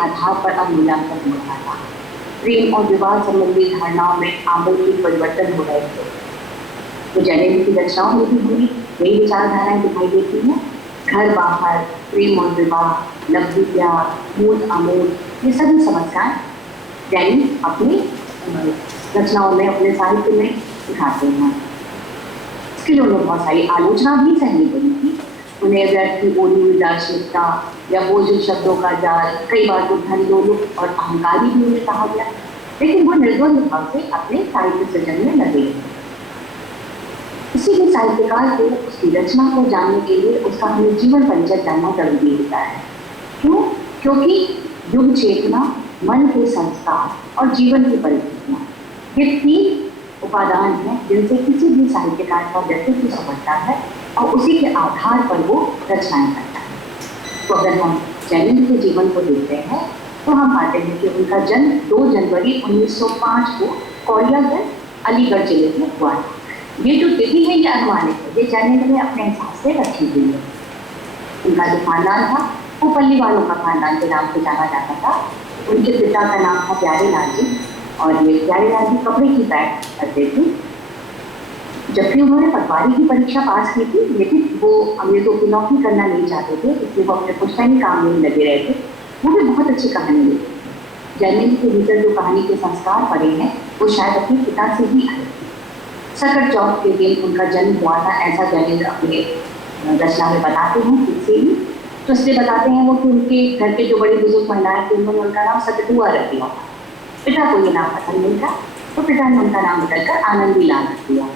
आधार पर अब मूल्यांकन हो रहा था। प्रेम और विवाह संबंधी धारणाओं में आमूल परिवर्तन हो रहे थे। तो जैनेन्द्र की रचनाओं में भी हमें नई विचारधाराएं दिखाई देती हैं। घर बाहर, प्रेम और विवाह, लघु प्यार, मूल अमूल, ये सभी समस्याएं जैन अपनी रचनाओं में, अपने साहित्य में दिखाते हैं। इसके लिए उन्हें बहुत सारी आलोचना भी सहनी पड़ी थी। उन्हें व्यर्थ की बोली हुई दार्शनिकता या बोझिल शब्दों का जाल, कई बार तो धन लोलुप और अहंकारी भी उन्हें कहा गया, लेकिन वो निर्द्वंद भाव से अपने साहित्य सृजन में लगे। किसी भी साहित्यकार को उसकी रचना को जानने के लिए उसका हमें जीवन परिचय जानना जरूरी होता है। क्यों? क्योंकि युग चेतना, मन के संस्कार और जीवन की परिकल्पना, ये तीन उपादान हैं जिनसे किसी भी साहित्यकार का व्यक्तित्व समझता है और उसी के आधार पर वो रचनाएं करता है। तो अगर हम जैनेन्द्र के जीवन को देखते हैं तो हम पाते हैं कि उनका जन्म 2 जनवरी 1905 को कौड़ियागंज, अलीगढ़ जिले में हुआ है। ये जो तिथि है ये अनुमानित है, ये जैनेन्द्र ने अपने हिसाब से रखी हुई है। उनका जो खानदान था वो पल्ली वालों का खानदान के नाम से जाना जाता था। उनके पिता का नाम था प्यारेलाल जी और ये प्यारेलाल जी कपड़े की पैक करते थे। जबकि उन्होंने पटवारी की परीक्षा पास की थी, लेकिन वो अंग्रेजों की नौकरी करना नहीं चाहते थे, इसलिए वो अपने पुश्तैनी काम में लगे रहे थे। वो भी बहुत अच्छी कहानी लिखी। जैनेन्द्र के भीतर जो कहानी के संस्कार पड़े हैं वो शायद अपने पिता से ही आए। सकट चौथ के दिन उनका जन्म हुआ था, ऐसा जैनेन्द्र अपने रचना में बताते हैं। इससे ही तो इसलिए बताते हैं वो कि उनके घर के जो बड़ी बुजुर्ग महिलाएं थी उन्होंने उनका नाम सकटुआ रख दिया। पिता को ये नाम पसंद नहीं था तो पिता ने उनका नाम बदलकर आनंदी लाल रख दिया।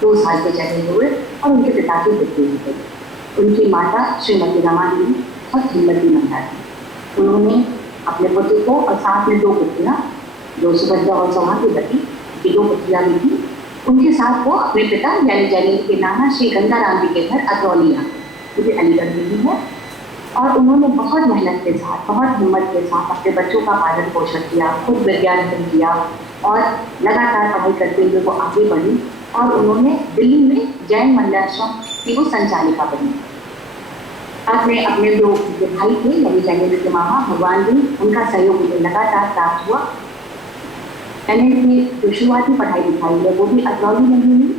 2 साल के जैनेन्द्र हुए और उनके पिता की मृत्यु हो गई। उनकी माता श्रीमती रमा देवी बहुत हिम्मती महिला थी। उन्होंने अपने पुत्र को और साथ में 2 पुत्रियां, जो सुभद्रा और सौभाग्यवती की 2 पुत्रियां भी थी, उनके साथ वो अपने पिता यानी जैनेन्द्र के नाना श्री गंगाराम जी के घर अतरौली आए, जो अलीगढ़ में ही है। और उन्होंने बहुत मेहनत के साथ, बहुत हिम्मत के साथ अपने बच्चों का पालन पोषण किया, खुद विद्यार्जन किया और लगातार पढ़ाई करते हुए वो आगे बढ़ी और उन्होंने दिल्ली में जैन मंडलाश्रम की वो संचालिका बनी। अपने अपने जो भाई थे यानी जैनेन्द्र के मामा भगवान जी, उनका सहयोग उन्हें लगातार प्राप्त हुआ। जैनेन्द्र की जो शुरुआती पढ़ाई लिखाई है वो भी अतरौली में हुई।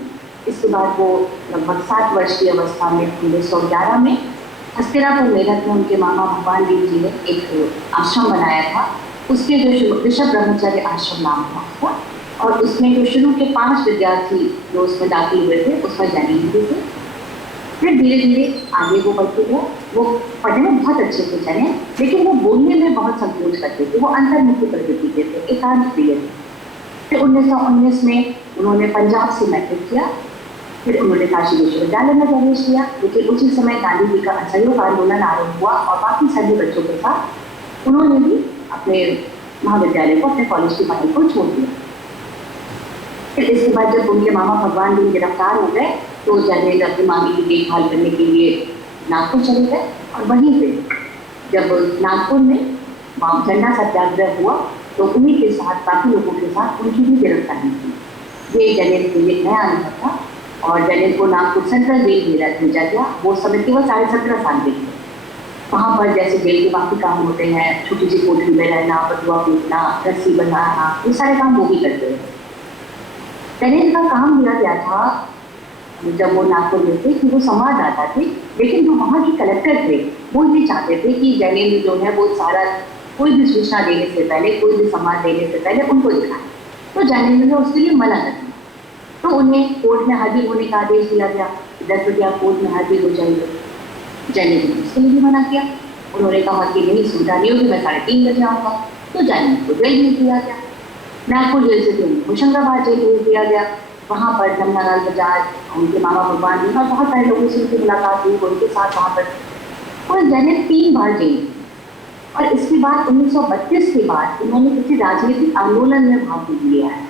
इसके बाद वो लगभग 7 वर्ष की अवस्था में 1911 में हस्तिनापुर मेरठ में उनके मामा भगवान देव जी ने एक आश्रम बनाया था। उसके जो ऋषभ ब्रह्मचर्य आश्रम नाम था उसका, और उसमें जो शुरू के 5 विद्यार्थी जो उसमें दाखिल हुए थे उसमें जैनेन्द्र थे। फिर धीरे धीरे आगे वो बढ़ते गए। वो पढ़ने में बहुत अच्छे थे जैनेन्द्र, लेकिन वो बोलने में बहुत संकोच करते थे। वो अंतर्मुखी प्रवृत्ति के थे, एकांत प्रिय थे। फिर 1919 में उन्होंने पंजाब से मैट्रिक किया। फिर उन्होंने काशी विश्वविद्यालय में प्रवेश किया, लेकिन उसी समय गांधी जी का असहयोग आंदोलन आरंभ हुआ और बाकी सभी बच्चों के साथ उन्होंने भी अपने महाविद्यालय को, अपने कॉलेज की पढ़ाई को छोड़ दिया। फिर इसके बाद जब उनके मामा भगवान जी गिरफ्तार हो गए तो जैनेन्द्र अपनी मामी की देखभाल करने के लिए नागपुर चले गए और वहीं पे जब नागपुर में झंडा सत्याग्रह हुआ तो उन्हीं के साथ, बाकी लोगों के साथ उनकी भी गिरफ्तारी थी। ये जैनेन्द्र के लिए नया अनुभव था और जैनेन्द्र को नागपुर सेंट्रल जेल में भेजा गया। वो समय केवल 17.5 साल के थे। वहाँ पर जैसे जेल के बाकी काम होते हैं, छोटी सी कोठरी में रहना, बटुआ पीटना, रस्सी बनाना, ये सारे काम वो भी करते हैं। जैनेन्द्र का काम दिया गया था जब वो नागपुर में थे कि वो संवाददाता थे, लेकिन जो वहाँ के कलेक्टर थे वो ये चाहते थे कि जैनेन्द्र जो है वो सारा कोई भी सूचना देने से पहले, कोई भी संवाद देने से पहले उनको दिखाए। तो जैनेन्द्र ने उसके लिए मना कर दिया। तो उन्हें कोर्ट में हाजिर होने का आदेश दिया गया, 10 बजे आप कोर्ट में हाजिर हो जाइए। जैनेन्द्र ने उसके लिए भी मना किया। उन्होंने कहा कि नहीं, सुविधा नहीं होगी, मैं 3:30 बजे आऊँगा। तो जैनेन्द्र को जेल भेज दिया गया। नागपुर जेल से फिर होशंगाबाद जेल भेज दिया गया। वहाँ पर जमनालाल बजाज, उनके मामा भगवान जी और बहुत सारे लोगों से उनकी मुलाकात हुई, उनके साथ वहाँ पर। और जैनेन्द्र 3 बार जेल और इसके बाद 1932 के बाद उन्होंने किसी राजनीतिक आंदोलन में भाग नहीं लिया है।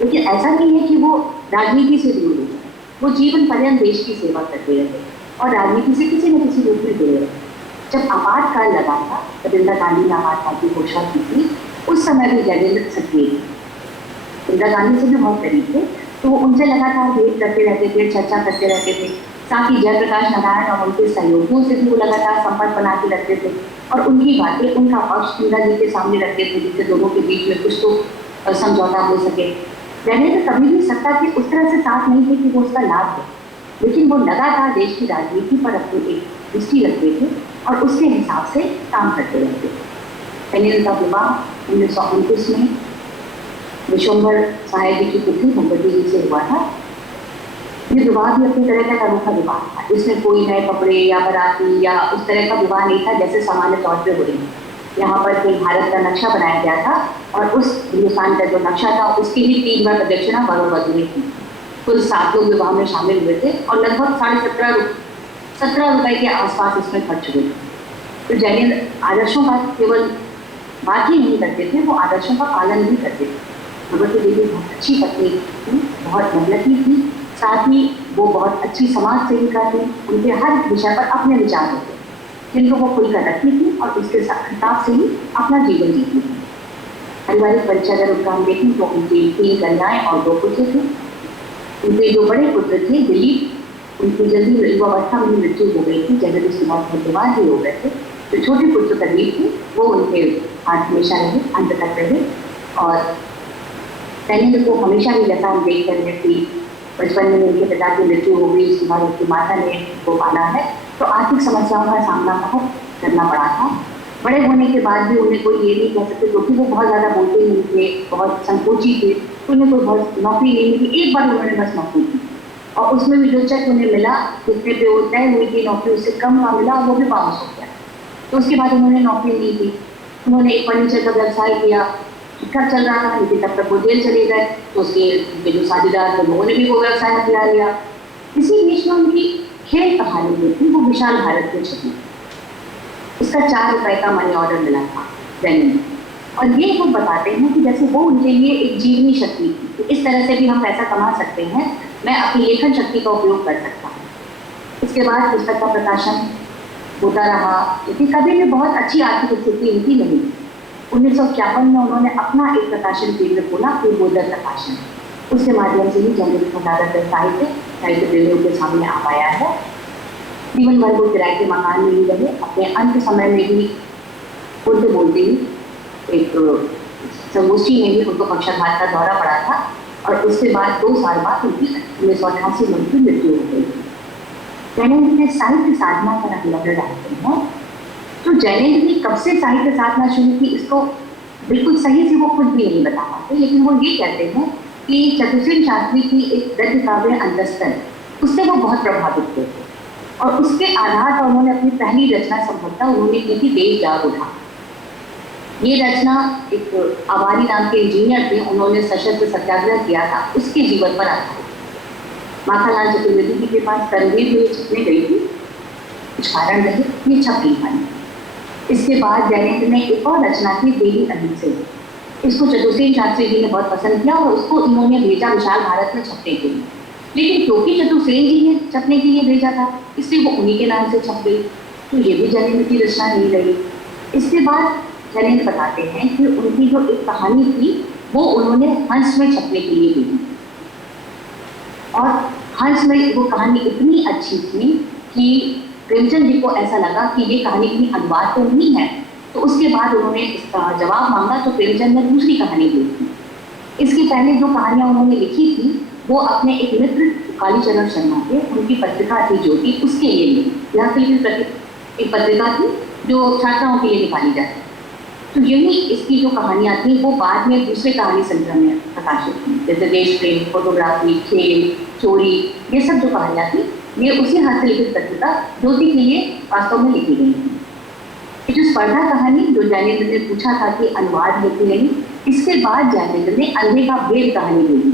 लेकिन ऐसा नहीं है कि वो राजनीति से दूर हो गए, वो जीवन पर्यंत देश की सेवा करते रहे और राजनीति से किसी न किसी रूप में जुड़े रहे। जब आपातकाल लगा था, तब इंदिरा गांधी ने आपातकाल की घोषणा की थी, उस समय भी जैनेन्द्र सक्रिय थे। इंदिरा गांधी से भी बहुत करीब थे, तो वो उनसे लगातार भेंट करते रहते थे, चर्चा करते रहते थे। साथ ही जयप्रकाश नारायण और उनके सहयोगियों से भी वो लगातार संपर्क बना के रखते थे। और उनकी बातें, उनका पक्ष इंदिरा जी के सामने रखते थे, जिससे दोनों के बीच में कुछ तो समझौता हो सके। जैनेन्द्र कभी भी सत्ता के उस तरह से साथ नहीं थे कि वो उसका लाभ हो, लेकिन वो लगातार देश की राजनीति पर अपनी एक दृष्टि रखते थे और उसके हिसाब से काम करते रहते थे। जैनेन्द्र का विवाह 1929 में विश्वम्भर सहाय जी की पुत्री भगवती जी से हुआ था। ये विवाह भी अपनी तरह का अनोखा विवाह था। इसमें कोई नए कपड़े या बाराती या उस तरह का विवाह नहीं था जैसे सामान्य तौर पे हो रही है। यहाँ पर कोई भारत का नक्शा बनाया गया था और उस हिंदुस्तान का जो नक्शा था उसकी ही 3 बार प्रदक्षिणा वर और वधू ने की। कुल 7 लोग विवाह में शामिल हुए थे और लगभग 17.5 रुपए के आसपास इसमें खर्च हुए। तो जैनेन्द्र आदर्शों का केवल बात ही नहीं करते थे, वो आदर्शों का पालन भी करते थे। भगवती देवी बहुत अच्छी पत्नी थी, बहुत मेहनती थी, साथ ही वो बहुत अच्छी समाज सेविका थी। उनके हर विषय पर अपने विचार होते जिनको वो खुलकर रखती थी और उसके हिसाब से ही अपना जीवन जीती थी। पारिवारिक परिचय अगर उनका हम देखें तो उनकी 3 कन्याएं और 2 पुत्र थे। उनके जो बड़े पुत्र थे दिलीप, उनकी जल्दी युवावस्था में मृत्यु हो गई थी, जब उसके बाद धन्यवाद भी हो गए थे। तो छोटे पुत्र प्रदीप थे, वो उनके हाथ हमेशा रहे, अंत तक रहे। और जैनेन्द्र को हमेशा ही जैसा हम देखते हैं कि बचपन में उनके पिता की मृत्यु हो गई, उसके बाद उनकी माता ने वो पाला है, तो आर्थिक समस्याओं का सामना बहुत करना पड़ा था। बड़े होने के बाद भी उन्हें कोई ये नहीं कह सकते क्योंकि वो बहुत ज़्यादा बोलते नहीं थे, बहुत संकोची थे, उन्हें कोई बहुत नौकरी नहीं मिली। एक बार उन्होंने बस नौकरी की और उसमें भी जो चेक उन्हें मिला जितने पे वो तय हुई थी नौकरी उससे कम का मिला, वो भी बाउंस हो गया। तो उसके बाद उन्होंने नौकरी नहीं की। उन्होंने एक फर्नीचर का व्यवसाय किया, ठीक चल रहा था, लेकिन तब तक वो जेल चले गए। तो उसके जो साझेदार थे उन्होंने भी वो व्यवसाय अपना लिया। इसी बीच में उनकी खेल कहानी जो थी वो विशाल भारत में छपी। उसका 4 रुपए का मनी ऑर्डर मिला था जैनेन्द्र, और ये वो बताते हैं कि जैसे वो उनके लिए एक जीवनी शक्ति थी, तो इस तरह से भी हम पैसा कमा सकते हैं, मैं अपनी लेखन शक्ति का उपयोग कर सकता हूँ। इसके बाद पुस्तक का प्रकाशन होता रहा, लेकिन कभी भी बहुत अच्छी आर्थिक स्थिति उनकी नहीं। 1951 में उन्होंने अपना एक प्रकाशन केंद्र खोला, पूर्वोदय प्रकाशन। उसके माध्यम से ही जैनेन्द्र का ज़्यादातर साहित्य प्रेमियों के सामने आ पाया है। जीवन भर वो किराए के मकान में ही रहे। अपने अंत समय में भी बोलते बोलते ही एक संगोष्ठी में भी उनको पक्षाघात का दौरा पड़ा था और उसके बाद 2 साल बाद उनकी 1988 में उनकी मृत्यु हो गई थी। जैनेन्द्र ने साहित्य साधना पर हम नजर डालते हैं तो जैनेन्द्र ने कब से साहित्य साधना शुरू की इसको बिल्कुल सही से वो खुद भी नहीं बता पाते, लेकिन वो ये कहते हैं कि चतुर्सेन शास्त्री की एक गद्य काव्य अंतस्तर, उससे वो बहुत प्रभावित थे और उसके आधार पर उन्होंने अपनी पहली रचना संभवतः उन्होंने की थी देश जाग उठा। ये रचना एक अवारी नाम के इंजीनियर थे, उन्होंने सशस्त्र सत्याग्रह किया था, उसके जीवन पर आधारित। माखनलाल चतुर्वेदी जी के पास तरंगें में छपने गई थी, कुछ कारण रहे ये छप नहीं पाई। इसके बाद जैनेन्द्र ने एक और रचना की देवी अहिंद से। इसको चतुर्सेन शास्त्री जी ने बहुत पसंद किया और उसको इन्होंने भेजा विशाल भारत में छपने के लिए, लेकिन क्योंकि चतुर्सेन जी ने छपने के लिए भेजा था इसलिए वो उन्हीं के नाम से छप गई, तो ये भी जैनेन्द्र की रचना नहीं रही। इसके बाद जैनेन्द्र बताते हैं कि उनकी जो एक कहानी थी वो उन्होंने हंस में छपने के लिए भेजी और हंस में वो कहानी इतनी अच्छी थी कि प्रेमचंद जी को ऐसा लगा कि ये कहानी कहीं अनुवाद तो नहीं है, तो उसके बाद उन्होंने इसका जवाब मांगा तो प्रेमचंद ने दूसरी कहानी लिखी। इसके पहले जो कहानियां उन्होंने लिखी थी वो अपने एक मित्र कालीचरण शर्मा थे, उनकी पत्रिका थी ज्योति, उसके लिए लिखी। यहाँ फिर एक पत्रिका थी जो छात्राओं के लिए निकाली जाती। तो यही इसकी जो कहानियां थी वो बाद में दूसरे कहानी संग्रह में प्रकाशित थी, जैसे देश प्रेम, फोटोग्राफी, खेल, चोरी, ये सब जो कहानियां थी ये उसी हाथ से लिखित पत्रिका ज्योति के लिए वास्तव में लिखी गई थी। ये जो स्पर्धा कहानी जो जैनेन्द्र ने पूछा था कि अनुवाद है कि नहीं, इसके बाद जैनेन्द्र ने अंधे का भेद कहानी लिखी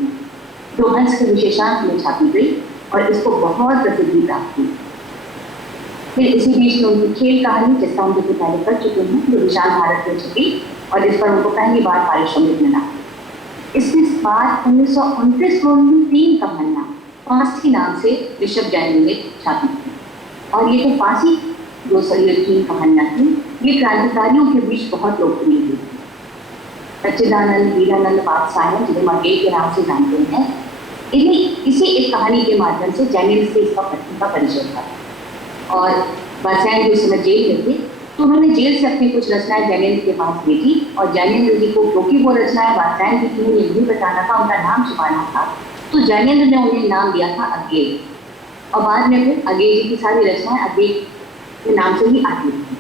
जो हंस के विशेषांक में छापी गई और इसको बहुत प्रसिद्धि प्राप्त हुई। फिर इसी बीच में उनकी खेल कहानी जिसका हम लोग पहले कर चुके हैं जो विशाल भारत में छपी और इस पर उनको पहली बार पारिश्रमिक मिला। इसके बाद 1929 में उनकी 3 कहानियां फांसी नाम से ऋषभ जैन ने छापी थी और ये जो फांसी जो 3 कहानियां थी ये क्रांतिकारियों के बीच बहुत लोकप्रिय हुई। सच्चिदानंद, वीरानंद पाठशाला जिन्हें मगेर के नाम से जानते हैं, इसी एक कहानी के माध्यम से जैनेन्द्र से इसका परिचय था और बादशाह जो समय जेल में थे तो उन्होंने जेल से अपनी कुछ रचनाएं ज्ञानेंद्र के पास भेजी और ज्ञानेंद्र जी को, क्योंकि वो रचनाएं वात्स्यायन की थी, ये नहीं बताना था, उनका नाम छुपाना था, तो ज्ञानेंद्र ने उन्हें नाम दिया था अज्ञेय। और बाद में फिर अज्ञेय जी की सारी रचनाएं अज्ञेय के नाम से ही आती थी।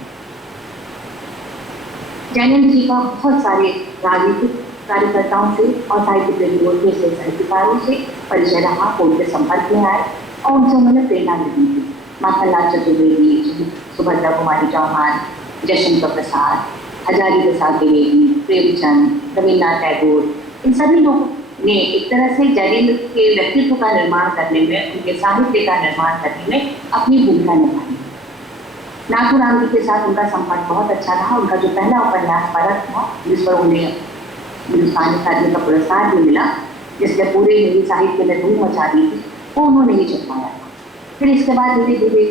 ज्ञानेंद्र जी का बहुत सारे राजनीतिक कार्यकर्ताओं से और साहित्य प्रेमियों से, साहित्यकारों से परिचय रहा, वो उनके संपर्क में आए और उनसे उन्होंने प्रेरणा ली थी। माखनलाल चतुर्वेदी, सुभद्रा कुमारी चौहान, जयशंकर प्रसाद, हजारी प्रसाद द्विवेदी, प्रेमचंद, रविन्द्रनाथ टैगोर, इन सभी लोगों ने एक तरह से ज्ञानेंद्र के व्यक्तित्व का निर्माण करने में, उनके साहित्य का निर्माण करने में अपनी भूमिका निभाई। नाथूराम जी के साथ उनका संपर्क बहुत अच्छा रहा। उनका जो पहला उपन्यास परत था, जिस पर उन्हें हिंदुस्तानी अकादमी का पुरस्कार भी मिला, जिसने पूरे हिंदी साहित्य में धूम मचा दी थी, वो उन्होंने ही छपवाया था। फिर इसके बाद धीरे धीरे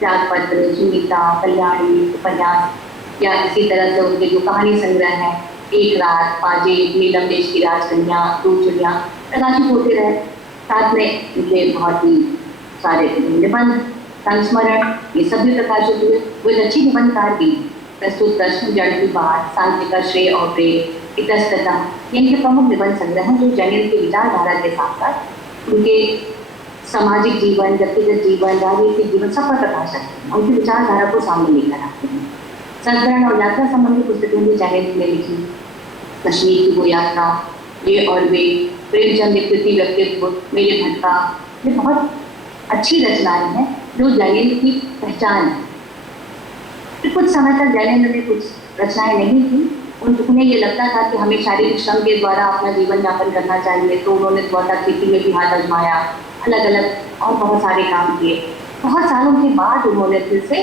त्यागपत्र, सुनीता, कल्याणी उपन्यास, या इसी तरह से उनके जो कहानी संग्रह है, एक रात, पाजे, नीलम देश की राजकन्या, दो चिड़िया प्रकाशित होते रहे। साथ में उनके बहुत ही सारे निबंध, संस्मरण, ये सभी प्रकाशित हुए। वो एक अच्छी निबंधकार भी। प्रस्तुत प्रश्न, जड़ की बात, शांति का श्रेय और प्रेम, इतस्ततः, इनके प्रमुख निबंध संग्रह हैं, जो ज्ञानेंद्र की विचारधारा के साथ साथ उनके सामाजिक जीवन, व्यक्तिगत जीवन, राजनीतिक जीवन सब पर प्रकाश रखते हैं, उनकी विचारधारा को सामने लेकर आते हैं। संस्करण और यात्रा संबंधी पुस्तकें भी ज्ञानेंद्र ने लिखी। कश्मीर की वो यात्रा, ये और वे, प्रेमचंद कृति व्यक्तित्व, मेरे भटका, ये बहुत अच्छी रचनाएं हैं जो ज्ञानेंद्र की पहचान है। फिर कुछ समय तक ज्ञानेंद्र ने कुछ रचनाएं नहीं की। उन्हें ये लगता था कि हमें शारीरिक श्रम के द्वारा अपना जीवन यापन करना चाहिए, तो उन्होंने थोड़ा सा खेती में भी हाथ आजमाया, अलग अलग और बहुत सारे काम किए। बहुत सालों के बाद उन्होंने फिर से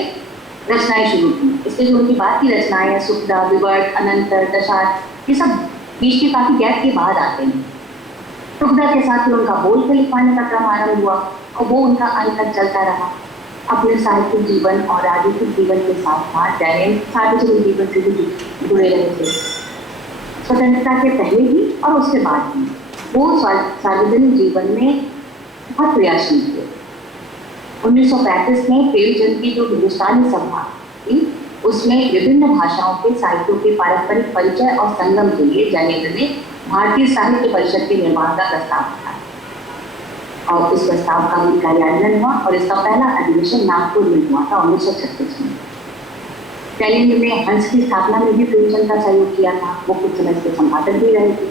रचनाएं शुरू की। इसके जो उनकी बात की रचनाएं हैं, सुखदा, विवर्त, अनंतर, दशात, ये सब बीच के काफी गैप के बाद आते हैं। सुखदा के साथ ही उनका बोल के लिखवाने का क्रम आरंभ हुआ और वो उनका अंत तक चलता रहा। अपने साहित्यिक जीवन और राजनीतिक जीवन के साथ साथ ज्ञानेंद्र सार्वजनिक जीवन से भी जुड़े रहे थे। स्वतंत्रता के पहले भी और उसके बाद भी वो सार्वजनिक जीवन में बहुत प्रयासशील थे। 1935 में प्रेमचंद की जो हिंदुस्तानी सभा थी, उसमें विभिन्न भाषाओं के साहित्यों के पारस्परिक परिचय और संगम के लिए ज्ञानेंद्र ने भारतीय साहित्य परिषद के निर्माण का प्रस्ताव किया और इस प्रस्ताव का भी कार्यान्वयन हुआ और इसका पहला अधिवेशन नागपुर में हुआ था 1936 में। ज्ञानेंद्र ने हंस की स्थापना में भी प्रेमचंद का सहयोग किया था। वो कुछ समय इसके संपादक भी रहे थे।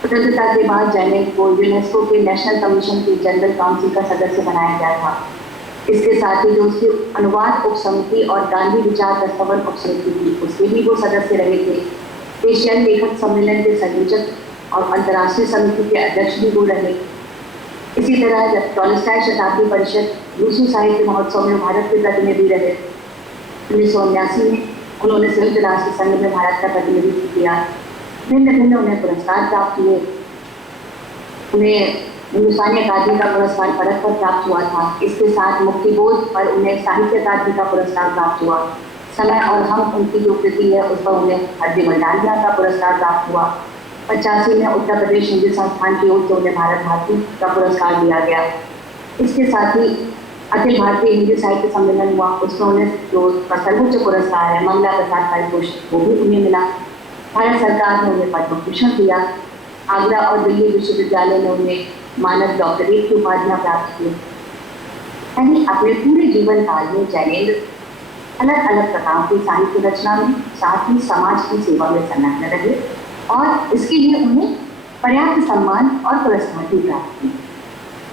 स्वतंत्रता के बाद ज्ञानेंद्र को यूनेस्को के नेशनल कमीशन की जनरल काउंसिल का सदस्य बनाया गया था। इसके साथ ही जो उसकी अनुवाद उप समिति और गांधी विचार प्रस्तवन उप समिति थी, उसके भी वो सदस्य रहे थे। एशियाई लेखक सम्मेलन के संयोजक और अंतर्राष्ट्रीय समिति के अध्यक्ष भी वो रहे। इसी तरह जब टॉलस्टॉय शताब्दी परिषद रूसी साहित्य महोत्सव में भारत के प्रतिनिधि रहे। 1979 में उन्होंने संयुक्त राष्ट्र संघ में भारत का प्रतिनिधित्व किया। भिन्न भिन्न उन्हें पुरस्कार प्राप्त हुए। उन्हें हिंदुस्तानी अकादमी का पुरस्कार परत पर प्राप्त हुआ था। इसके साथ मुक्तिबोध पर उन्हें साहित्य अकादमी का पुरस्कार प्राप्त हुआ। समय और हम, उनकी जो कृति है, उस पर उन्हें हरदी मंडालिया का पुरस्कार प्राप्त हुआ। 85 में उत्तर प्रदेश हिंदी संस्थान की ओर से उन्हें भारत भारती का पुरस्कार दिया गया। इसके साथ ही अखिल भारतीय हिंदी साहित्य सम्मेलन हुआ, उसमें उन्हें जो सर्वोच्च पुरस्कार है मंगला प्रसाद पारितोषिक, वो भी उन्हें मिला। भारत सरकार ने उन्हें पद्म भूषण दिया। आगरा और दिल्ली विश्वविद्यालय ने उन्हें मानद डॉक्टरेट की उपाधियां प्राप्त की। यानी अपने पूरे जीवन काल में ज्ञानेंद्र अलग अलग प्रकार की साहित्य रचना में, साथ ही समाज की सेवा में संलग्न रहे और इसके लिए उन्हें पर्याप्त सम्मान और पुरस्कार भी प्राप्त हुए।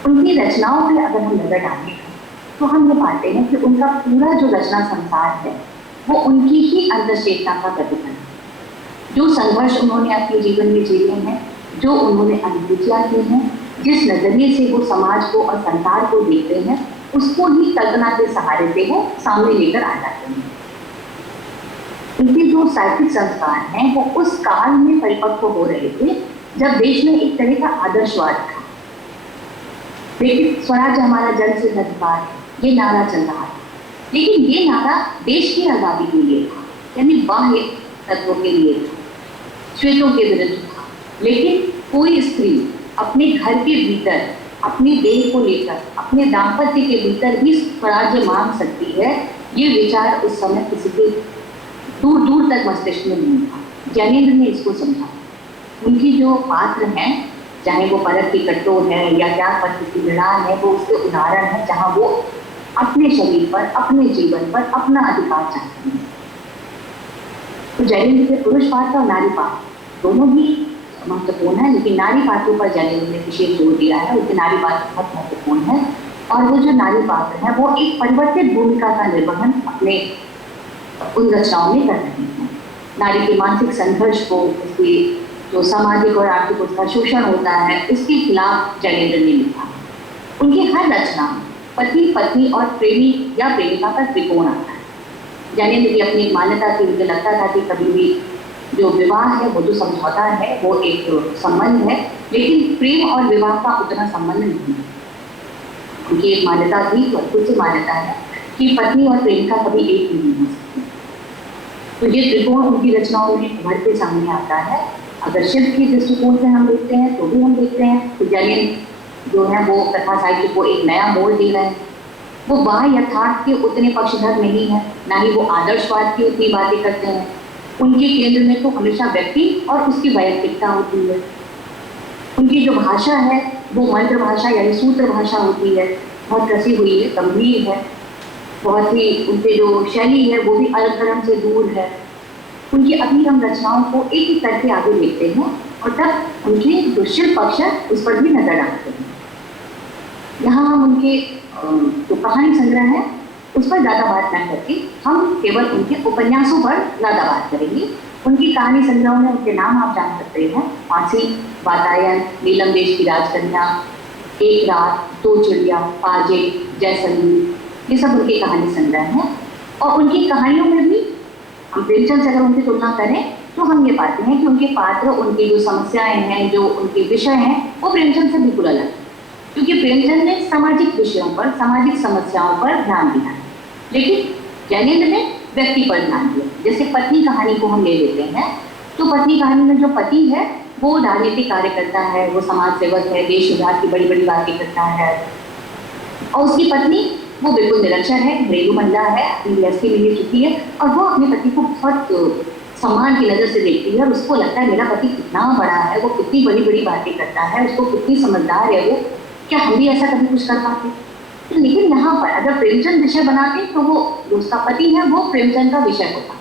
उनकी रचनाओं पर अगर हम नजर डालें तो हम ये पाते हैं कि उनका पूरा जो रचना संसार है वो उनकी ही अंतर्चेतना का प्रतिफल है। जो संघर्ष उन्होंने अपने जीवन में झेले हैं, जो उन्होंने अनुभूतियां की हैं, जिस नजरिए से वो समाज को और संसार को देखते हैं, उसको ही कल्पना के सहारे से वो सामने लेकर आ जाते हैं। उनके जो साहित्यिक संस्कार हैं वो उस काल में परिपक्व हो रहे थे जब देश में एक तरह का आदर्शवाद था। लेकिन स्वराज हमारा जन्मसिद्ध अधिकार है, ये नारा चल रहा है, लेकिन ये नारा देश की आजादी के लिए था, यानी बाह्य तत्वों के लिए था, श्वेतों के विरुद्ध था। लेकिन कोई स्त्री अपने घर के भीतर अपनी देह को लेकर, अपने दाम्पत्य के भीतर भी स्वराज्य मांग सकती है ये विचार उस समय किसी के दूर दूर तक मस्तिष्क में नहीं था। ज्ञानेंद्र ने इसको समझा। उनकी जो पात्र हैं, चाहे वो परत की कटोर है या क्या पत्र की विड़ान है, वो उसके उदाहरण है जहाँ वो अपने शरीर पर, अपने जीवन पर अपना अधिकार चाहते हैं। तो ज्ञानेंद्र के पुरुष पात्र और नारी पात्र दोनों ही महत्वपूर्ण है, लेकिन नारी पात्रों पर ज्ञानेंद्र ने विशेष जोर दिया है। उनके नारी पात्र बहुत महत्वपूर्ण है और वो जो नारी पात्र है वो एक परिवर्तित भूमिका का निर्वहन अपने उन रचनाओं में कर रहे हैं। नारी के मानसिक संघर्ष को, उसकी जो सामाजिक और आर्थिक उसका शोषण होता है, उसके खिलाफ ज्ञानेंद्र ने लिखा। उनकी हर रचना पति, पत्नी और प्रेमी या प्रेमिका का त्रिकोण आता है। ज्ञानेंद्र की अपनी मान्यता थी, मुझे लगता था कि कभी भी जो विवाह है वो जो समझौता है वो एक संबंध है, लेकिन प्रेम और विवाह का उतना संबंध नहीं है। उनकी एक मान्यता थी, तो अद्भुत सी मान्यता है कि पत्नी और प्रेमिका कभी एक नहीं हो सकती। तो ये त्रिकोण उनकी रचनाओं में उभर के सामने आता है। अगर शिव के दृष्टिकोण से हम देखते हैं तो भी हम देखते हैं कि ज्ञानेंद्र जो है वो कथा साहित्य को एक नया मोड़ दे रहे हैं। वो बाह्य यथार्थ के उतने पक्षधर नहीं है, ना ही वो आदर्शवाद की उतनी बातें करते हैं। उनके केंद्र में तो हमेशा व्यक्ति और उसकी वैयक्तिकता होती है। उनकी जो भाषा है वो मंत्र भाषा यानी सूत्र भाषा होती है, बहुत कसी हुई है, गंभीर है, बहुत ही उनके जो शैली है वो भी अलग धर्म से दूर है। उनकी अभिरम रचनाओं को एक एक करके आगे देखते हैं और तब उनके जो शिल्प पक्ष है उस पर भी नजर डालते हैं। यहाँ हम उनके जो कहानी संग्रह है उस पर ज़्यादा बात न करके हम केवल उनके उपन्यासों पर ज़्यादा बात करेंगे। उनकी कहानी संग्रह में उनके नाम आप जान सकते हैं, फांसी, वातायन, नीलम देश की राजकन्या, एक रात, दो चिड़िया, पाजे, जैसलमेर, ये सब उनके कहानी संग्रह हैं। और उनकी कहानियों में भी हम प्रेमचंद से अगर उनकी तुलना करें तो हम ये पाते हैं कि उनके पात्र, उनकी जो समस्याएं हैं, जो उनके विषय हैं, वो प्रेमचंद से बिल्कुल अलग है। क्योंकि प्रेमचंद ने सामाजिक विषयों पर, सामाजिक समस्याओं पर ध्यान दिया, लेकिन ज्ञानेंद्र ने व्यक्ति पर ध्यान दिया। जैसे पत्नी कहानी को हम ले लेते हैं तो पत्नी कहानी में जो पति है वो राजनीतिक कार्य करता है, वो समाज सेवक है, देश सुधार की बड़ी बड़ी बातें करता है। और उसकी पत्नी वो बिल्कुल निरक्षर है, घरेलू महिला है, अपनी गृहस्थी में ही चुकी है और वो अपने पति को बहुत सम्मान की नज़र से देखती है और उसको लगता है मेरा पति कितना बड़ा है, वो कितनी बड़ी बड़ी बातें करता है, उसको कितनी समझदार है वो, क्या हम भी ऐसा कभी कुछ कर पाते। तो लेकिन यहाँ पर अगर प्रेमचंद विषय बनाते तो वो उसका पति है वो प्रेमचंद का विषय होता।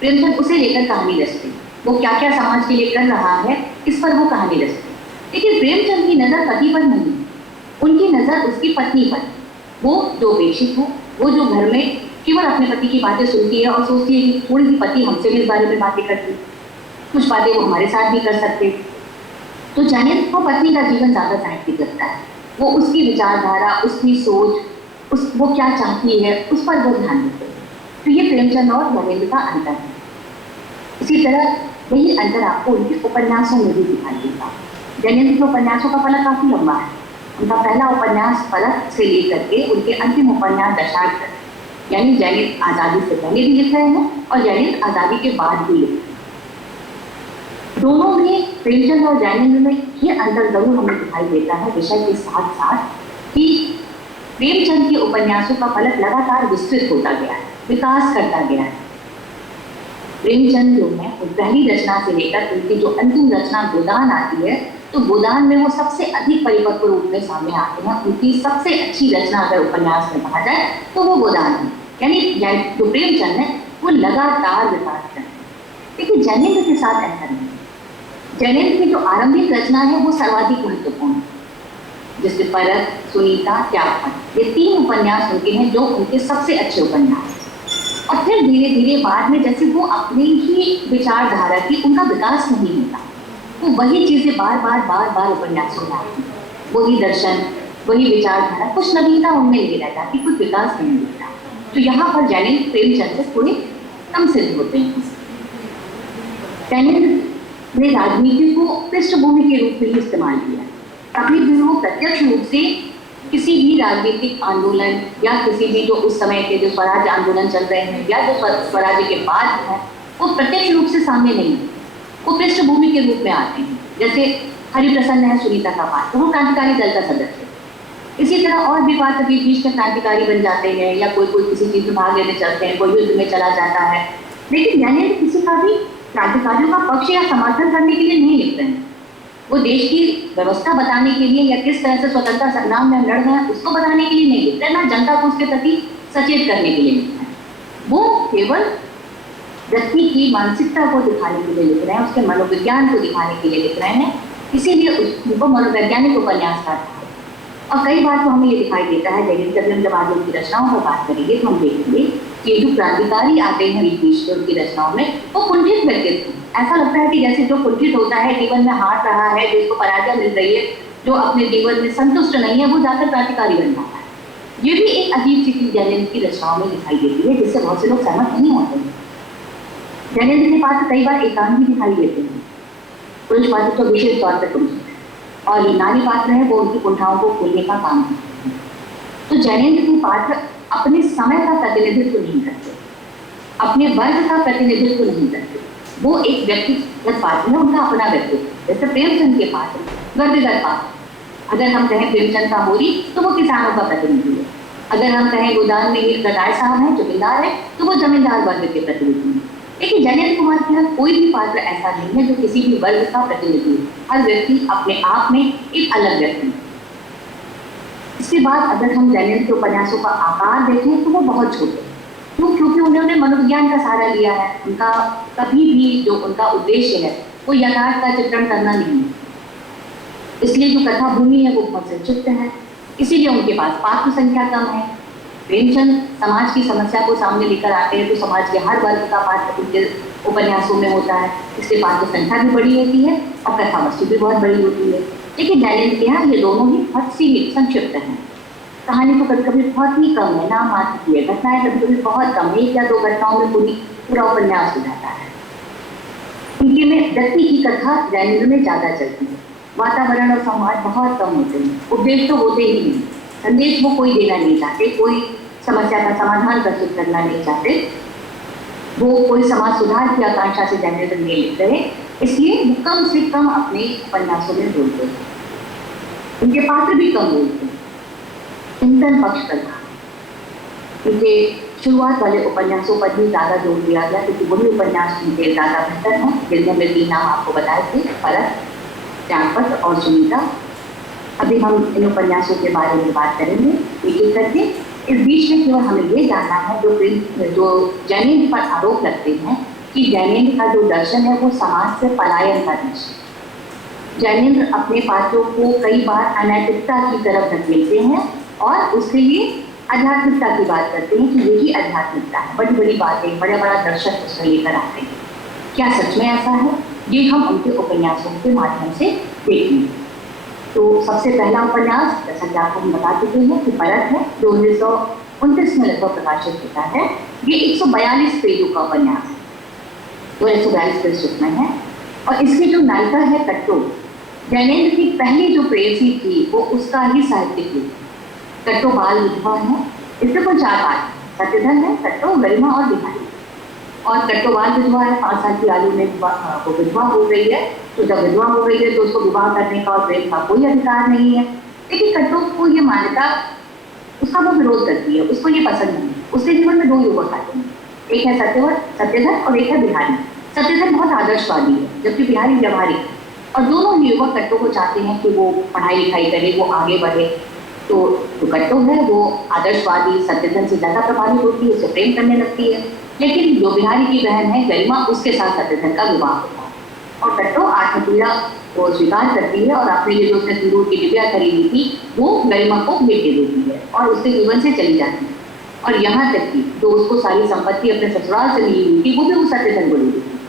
प्रेमचंद उसे लेकर कहानी रचते, वो क्या क्या समाज के लिए कर रहा है इस पर वो कहानी रचते। लेकिन प्रेमचंद की नज़र पति पर नहीं, उनकी नज़र उसकी पत्नी पर। वो जो बेशिक है, वो जो घर में केवल अपने पति की बातें सुनती है और सोचती है कि थोड़ी सी पति हमसे भी इस बारे में बातें करती, कुछ बातें वो हमारे साथ भी कर सकते। तो ज्ञानेंद्र को पत्नी का जीवन ज़्यादा साहित्यिक लगता है, वो उसकी विचारधारा, उसकी सोच, वो क्या चाहती है उस पर वो ध्यान देते हैं। तो ये प्रेमचंद और ज्ञानेंद्र का अंतर है। इसी तरह यही अंतर आपको उनके उपन्यासों में भी दिखाई देगा। ज्ञानेंद्र के उपन्यासों का फलक काफी लंबा है। उनका पहला उपन्यास फलक से लेकर के उनके अंतिम उपन्यास दशार्थ तक, यानी ज्ञानेंद्र आज़ादी से पहले भी लिख रहे हैं और ज्ञानेंद्र आज़ादी के बाद भी लिख रहे हैं। दोनों में प्रेमचंद और ज्ञानेंद्र में ये अंतर जरूर हमें दिखाई देता है विषय के साथ साथ कि प्रेमचंद के उपन्यासों का फलक लगातार विस्तृत होता गया है, विकास करता गया है। प्रेमचंद जो है वो पहली रचना से लेकर उनकी जो अंतिम रचना गोदान आती है, तो गोदान में वो सबसे अधिक परिपक्व रूप में सामने आते हैं। उनकी सबसे अच्छी रचना अगर उपन्यास में कहा जाए तो वो गोदान है। यानी जो प्रेमचंद है वो लगातार विकास करते हैं, लेकिन ज्ञानेंद्र के साथ ऐसा नहीं। ज्ञानेंद्र की जो आरंभिक रचना है वो सर्वाधिक महत्वपूर्ण है, जैसे परत, सुनीता, त्यागपन, ये 3 उपन्यास उनके हैं जो उनके सबसे अच्छे उपन्यास। और फिर धीरे धीरे बाद में जैसे वो अपनी ही विचारधारा की उनका विकास नहीं होता, वो वही चीजें बार बार उपन्यासों में आती, वही दर्शन, वही विचारधारा, कुछ नवीनता उनमें नहीं रह जाती, कुछ विकास नहीं दिखता। तो यहाँ पर ज्ञानेंद्र प्रेमचंद से थोड़े कम सिद्ध होते हैं। ज्ञानेंद्र ने राजनीति को पृष्ठभूमि के रूप में ही इस्तेमाल किया। कभी भी वो प्रत्यक्ष रूप से किसी भी राजनीतिक आंदोलन या किसी भी जो उस समय के जो स्वराज आंदोलन चल रहे हैं या जो स्वराज्य के बाद है वो प्रत्यक्ष रूप से सामने नहीं, वो पृष्ठभूमि के रूप में आते हैं। जैसे हरिप्रसन्न है सुनीता का पात्र, वो क्रांतिकारी दल का सदस्य, इसी तरह और भी पात्र बीच बीच में क्रांतिकारी बन जाते हैं, या कोई कोई किसी चीज में भाग लेने चलते हैं, कोई युद्ध में चला जाता है, लेकिन ज्ञानेंद्र किसी का भी क्रांतिकारियों का पक्ष या समर्थन करने के लिए नहीं लिख रहे हैं। वो देश की व्यवस्था बताने के लिए या किस तरह से स्वतंत्रता संग्राम में लड़ रहे हैं उसको बताने के लिए नहीं लिख रहे, ना जनता को उसके प्रति सचेत करने के लिए लिख रहे हैं। वो केवल व्यक्ति की मानसिकता को दिखाने के लिए लिख रहे हैं, उसके मनोविज्ञान को दिखाने के लिए लिख रहे हैं, इसीलिए उनको मनोवैज्ञानिक उपन्यासकार कहा। और कई बार तो हमें ये दिखाई देता है, जब हम जब आगे उनकी रचनाओं पर बात करेंगे तो हम देखेंगे कि जो क्रांतिकारी आते हैं बीच में उनकी रचनाओं में, वो कुंठित व्यक्तित्व। ऐसा लगता है कि जैसे जो कुंठित होता है, जीवन में हार रहा है, जिसको पराजय मिल रही है, जो अपने जीवन में संतुष्ट नहीं है, वो जाकर क्रांतिकारी बन जाता है। ये भी एक अजीब सी चीज ज्ञानेंद्र की रचनाओं में दिखाई देती है, जिससे बहुत से लोग सहमत नहीं होते हैं। ज्ञानेंद्र के पात्र कई बार एकांत भी दिखाई देते हैं। पुरुष पात्र तो विशेष तौर पर कुंठित है, और ये नारी पात्र है, वो उनकी कुंठाओं को खोलने का काम करते हैं। तो ज्ञानेंद्र के पात्र अपने समय का प्रतिनिधित्व नहीं करते, अपने वर्ग का प्रतिनिधित्व नहीं करते, वो एक व्यक्तिगत पात्र है, उनका अपना व्यक्तित्व। जैसे प्रेमचंद के पात्र वर्गगत पात्र, अगर हम कहें प्रेमचंद का मोरी तो वो किसानों का प्रतिनिधि है, अगर हम कहें गोदान में ये गदाय साहब है जमींदार है तो वो जमींदार वर्ग के प्रतिनिधि है। लेकिन ज्ञानेंद्र कुमार के यहाँ कोई भी पात्र ऐसा नहीं है जो किसी भी वर्ग का प्रतिनिधि है, हर व्यक्ति अपने आप में एक अलग व्यक्ति है। इसके बाद अगर हम ज्ञानेंद्र के उपन्यासों का आकार देखें तो वो बहुत छोटे हैं, क्यों? क्योंकि उन्होंने मनोविज्ञान का सहारा लिया है। उनका कभी भी जो उनका उद्देश्य है वो यथार्थ का चित्रण करना नहीं है, इसलिए जो कथा भूमि है वो बहुत संक्षिप्त है, इसीलिए उनके पास पात्र संख्या कम है। प्रेमचंद समाज की समस्या को सामने लेकर आते हैं तो समाज के हर वर्ग का पात्र उनके उपन्यासों में होता है, इसलिए पात्र संख्या भी बड़ी होती है और कथा वस्तु भी बहुत बड़ी होती है। लेकिन ज्ञानेंद्र के यहाँ ये दोनों ही बहुत सीमित संक्षिप्त हैं। कहानी तो कभी कभी बहुत ही कम है, नाम मात्र की है, घटनाएं कभी कभी बहुत कम, एक या दो घटनाओं में पूरा उपन्यास हो जाता है। इनके में व्यक्ति की कथा ज्ञानेंद्र में ज्यादा चलती है, वातावरण और समाज बहुत कम होते हैं, उपदेश तो होते ही नहीं, संदेश वो कोई देना नहीं चाहते, कोई समस्या का समाधान प्रस्तुत करना नहीं चाहते, वो कोई समाज सुधार की आकांक्षा से ज्ञानेंद्र नहीं लिख रहे, इसलिए वो कम से कम अपने उपन्यासों में बोलते हैं। उनके पात्र भी कम बोलते हैं। चिंतन पक्ष करना, उनके शुरुआत वाले उपन्यासों पर भी ज्यादा जोर दिया गया, क्योंकि वही उपन्यास उनके ज्यादा बेहतर हैं, जिनमें मैं 3 नाम आपको बताए थे, परत, त्यागपत्र और सुनीता। अभी हम इन उपन्यासों के बारे में बात करेंगे एक एक करके। इस बीच में केवल हमें ये जानना है, जो ज्ञानेंद्र पर आरोप लगते हैं कि ज्ञानेंद्र का जो दर्शन है वो समाज से पलायन का दर्शन। ज्ञानेंद्र अपने पात्रों को कई बार अनैतिकता की तरफ धकेलते हैं और उसके लिए आध्यात्मिकता की बात करते हैं कि यही आध्यात्मिकता है, बड़ी बड़ी बातें, बड़ा बड़ा दर्शन उसमें लेकर आते हैं। क्या सच में ऐसा है? ये हम उनके उपन्यासों के माध्यम से देखेंगे। तो सबसे पहला उपन्यास, जैसा कि आपको हम बता चुके हैं कि परत है, जो 1929 में लगभग प्रकाशित होता है। ये 142 पेजों का उपन्यास है, तो 142 पेज उसमें है। और इसकी जो नायिका है कट्टो, ज्ञानेंद्र की पहली जो प्रेयसी थी वो उसका ही साहित्यिक रूप। कट्टो बाल विधवा है, इससे कुल 4 पात्र, सत्यधन है, कट्टो, गरिमा और बिहारी। और कट्टो बाल विधवा है, 5 साल की आयु में वो विधवा हो गई है। तो जब विधवा हो गई है तो उसको विवाह करने का और प्रेम का कोई अधिकार नहीं है। लेकिन कट्टो को ये मान्यता, उसका वो विरोध करती है, उसको ये पसंद नहीं है। उसके जीवन में 2 युवक आते हैं, एक है सत्यधन और एक है बिहारी। सत्यधन बहुत आदर्शवादी है, जबकि बिहारी व्यवहारिक है, और दोनों युवक कट्टो को चाहते हैं कि वो पढ़ाई लिखाई करे, वो आगे बढ़े। तो कट्टो है वो आदर्शवादी सत्यधन से ज्यादा प्रभावित होती है, उससे प्रेम करने लगती है। लेकिन जो बिहारी की बहन है गरिमा, उसके साथ सत्यधन का विवाह होता है और कट्टो आत्मपीड़ा को स्वीकार करती है और अपने लिए जो उसने सिंदूर की डिबिया खरीदी थी वो गरिमा को भेज दे देती है और उसके जीवन से चली जाती है। और यहाँ तक कि जो उसको सारी संपत्ति अपने ससुराल से मिली हुई थी वो भी उस सत्यधन को दे देती है।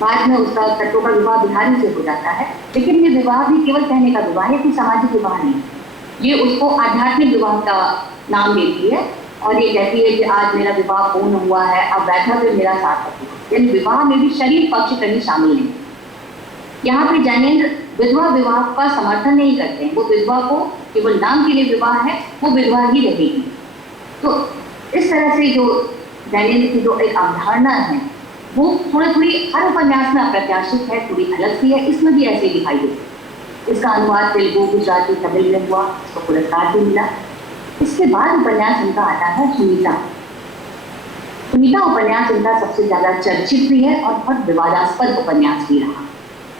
बाद में उसका कट्टो का विवाह बिहारी से हो जाता है, लेकिन ये विवाह भी केवल कहने का विवाह है, कोई सामाजिक विवाह नहीं। ये उसको आध्यात्मिक विवाह का नाम देती है और ये कहती है कि आज मेरा विवाह पूर्ण हुआ है, अब वैधव्य मेरा सार्थक हुआ। यानी विवाह में भी शरीर पक्ष कहीं शामिल नहीं। यहाँ पे ज्ञानेंद्र विधवा विवाह का समर्थन नहीं करते हैं, वो विधवा को केवल नाम के लिए विवाह है, वो विधवा ही रहेगी। तो इस तरह से जो ज्ञानेंद्र की जो एक अवधारणा है वो थोड़ी हर उपन्यास में अप्रत्याशित है, थोड़ी अलग सी है, इसमें भी ऐसे दिखाई देती है। इसका अनुवाद तेलुगु, गुजराती, तमिल में हुआ, इसको पुरस्कार भी मिला। इसके बाद उपन्यास इनका आता है सुनीता। सुनीता उपन्यास इनका सबसे ज्यादा चर्चित भी है और बहुत विवादास्पद उपन्यास भी रहा।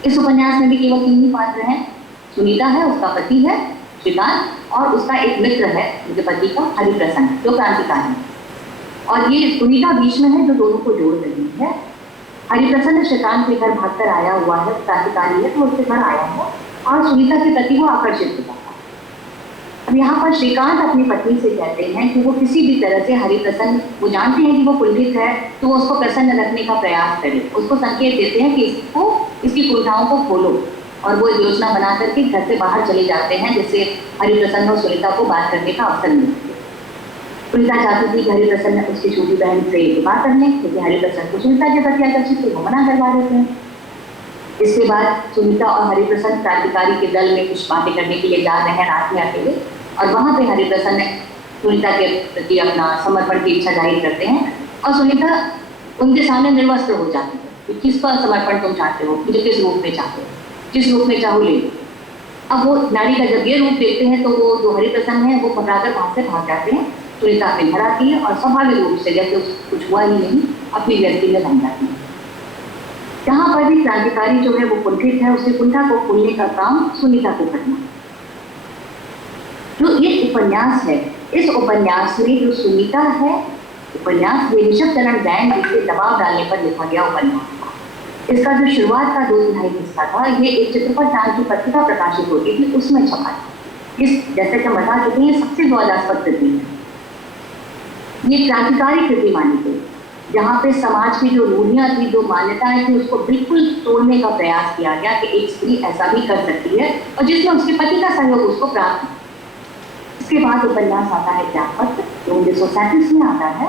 इस उपन्यास में भी केवल 3 ही पात्र हैं। सुनीता है, उसका पति है श्रीकांत, और उसका एक मित्र है उनके पति का, हरिप्रसन्न, जो क्रांतिकारी है। और ये सुनीता बीच में है जो दोनों को जोड़ रही है। हरिप्रसन्न श्रीकांत के घर भागकर आया हुआ है, क्रांतिकारी है, तो उसके घर आया है और सुनीता के प्रति वो आकर्षित होता है। अब यहाँ पर श्रीकांत अपनी पत्नी से कहते हैं कि वो किसी भी तरह से हरिप्रसन्न, वो जानते हैं कि वो कुंठित है, तो वो उसको प्रसन्न रखने का प्रयास करे। उसको संकेत देते हैं कि इसको, इसकी कुंठाओं को खोलो, और वो एक योजना बना करके घर से बाहर चले जाते हैं, जिससे हरिप्रसन्न और सुनीता को बात करने का अवसर मिलता है। सुनीता चाहती थी कि हरिप्रसन्न उसकी छोटी बहन से विवाह कर लें, क्योंकि हरिप्रसन्न को सुनीता के प्रति आकर्षित थे, वो मना करवा देते हैं। इसके बाद सुनीता और हरिप्रसन्न क्रांतिकारी के दल में कुछ बातें करने के लिए जा रहे हैं रात में अकेले, और वहां पे हरिप्रसन्न सुनीता के प्रति अपना समर्पण की इच्छा जाहिर करते हैं, और सुनीता उनके सामने निर्वस्त्र हो जाती है कि किसका समर्पण तुम चाहते हो, मुझे किस रूप में चाहते हो, जिस रूप में चाहो ले। अब वो नारी का जब ये रूप देखते हैं तो वो जो हरिप्रसन्न है वो पकड़ाकर वहां से भाग जाते हैं। सुनीता अपने घर आती है और स्वाभाविक रूप से जैसे कुछ हुआ ही नहीं, अपनी व्यक्ति में बन जाती है। जहाँ पर भी क्रांतिकारी जो है वो कुंठित है, उसकी कुंठा को खोलने का काम सुनीता को करना। जो ये उपन्यास है, इस उपन्यास में जो सुनीता है, उपन्यास ये ऋषभ चरण जैन जिसके दबाव डालने पर लिखा गया उपन्यास था। इसका जो शुरुआत का 2/3 हिस्सा था, ये एक चित्रपट नाम की पत्रिका प्रकाशित होती थी, उसमें छपा था। इस जैसे कि हम बता चुके हैं, सबसे विवादास्पद कृति है। ये क्रांतिकारी कृति मानी गई, जहाँ पे समाज की जो रूढ़ियां थी, जो मान्यताएं थी, उसको बिल्कुल तोड़ने का प्रयास किया गया कि एक स्त्री ऐसा भी कर सकती है, और जिसमें उसके पति का सहयोग उसको प्राप्त। इसके बाद उपन्यास आता है त्यागपत्र, जो 1937 में आता है।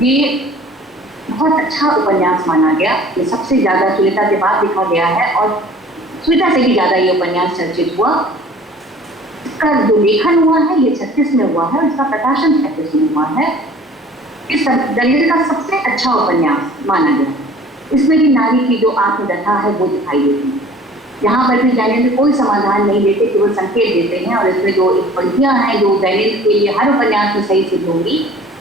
ये बहुत अच्छा उपन्यास माना गया, ये सबसे ज्यादा सुनीता के बाद लिखा गया है, और सुनीता से भी ज्यादा ये उपन्यास चर्चित हुआ। इसका जो लेखन हुआ है ये 36 में हुआ है, इसका प्रकाशन 36 में हुआ है। इस दलित का सबसे अच्छा उपन्यास माना गया। इसमें भी नारी की जो आत्मकथा है वो दिखाई देती है। यहाँ पर भी दैनिक कोई समाधान नहीं देते, केवल संकेत देते हैं, और इसमें जो पंक्तियां हैं जो दैनिक के लिए हर उपन्यास में सही सिद्ध होंगी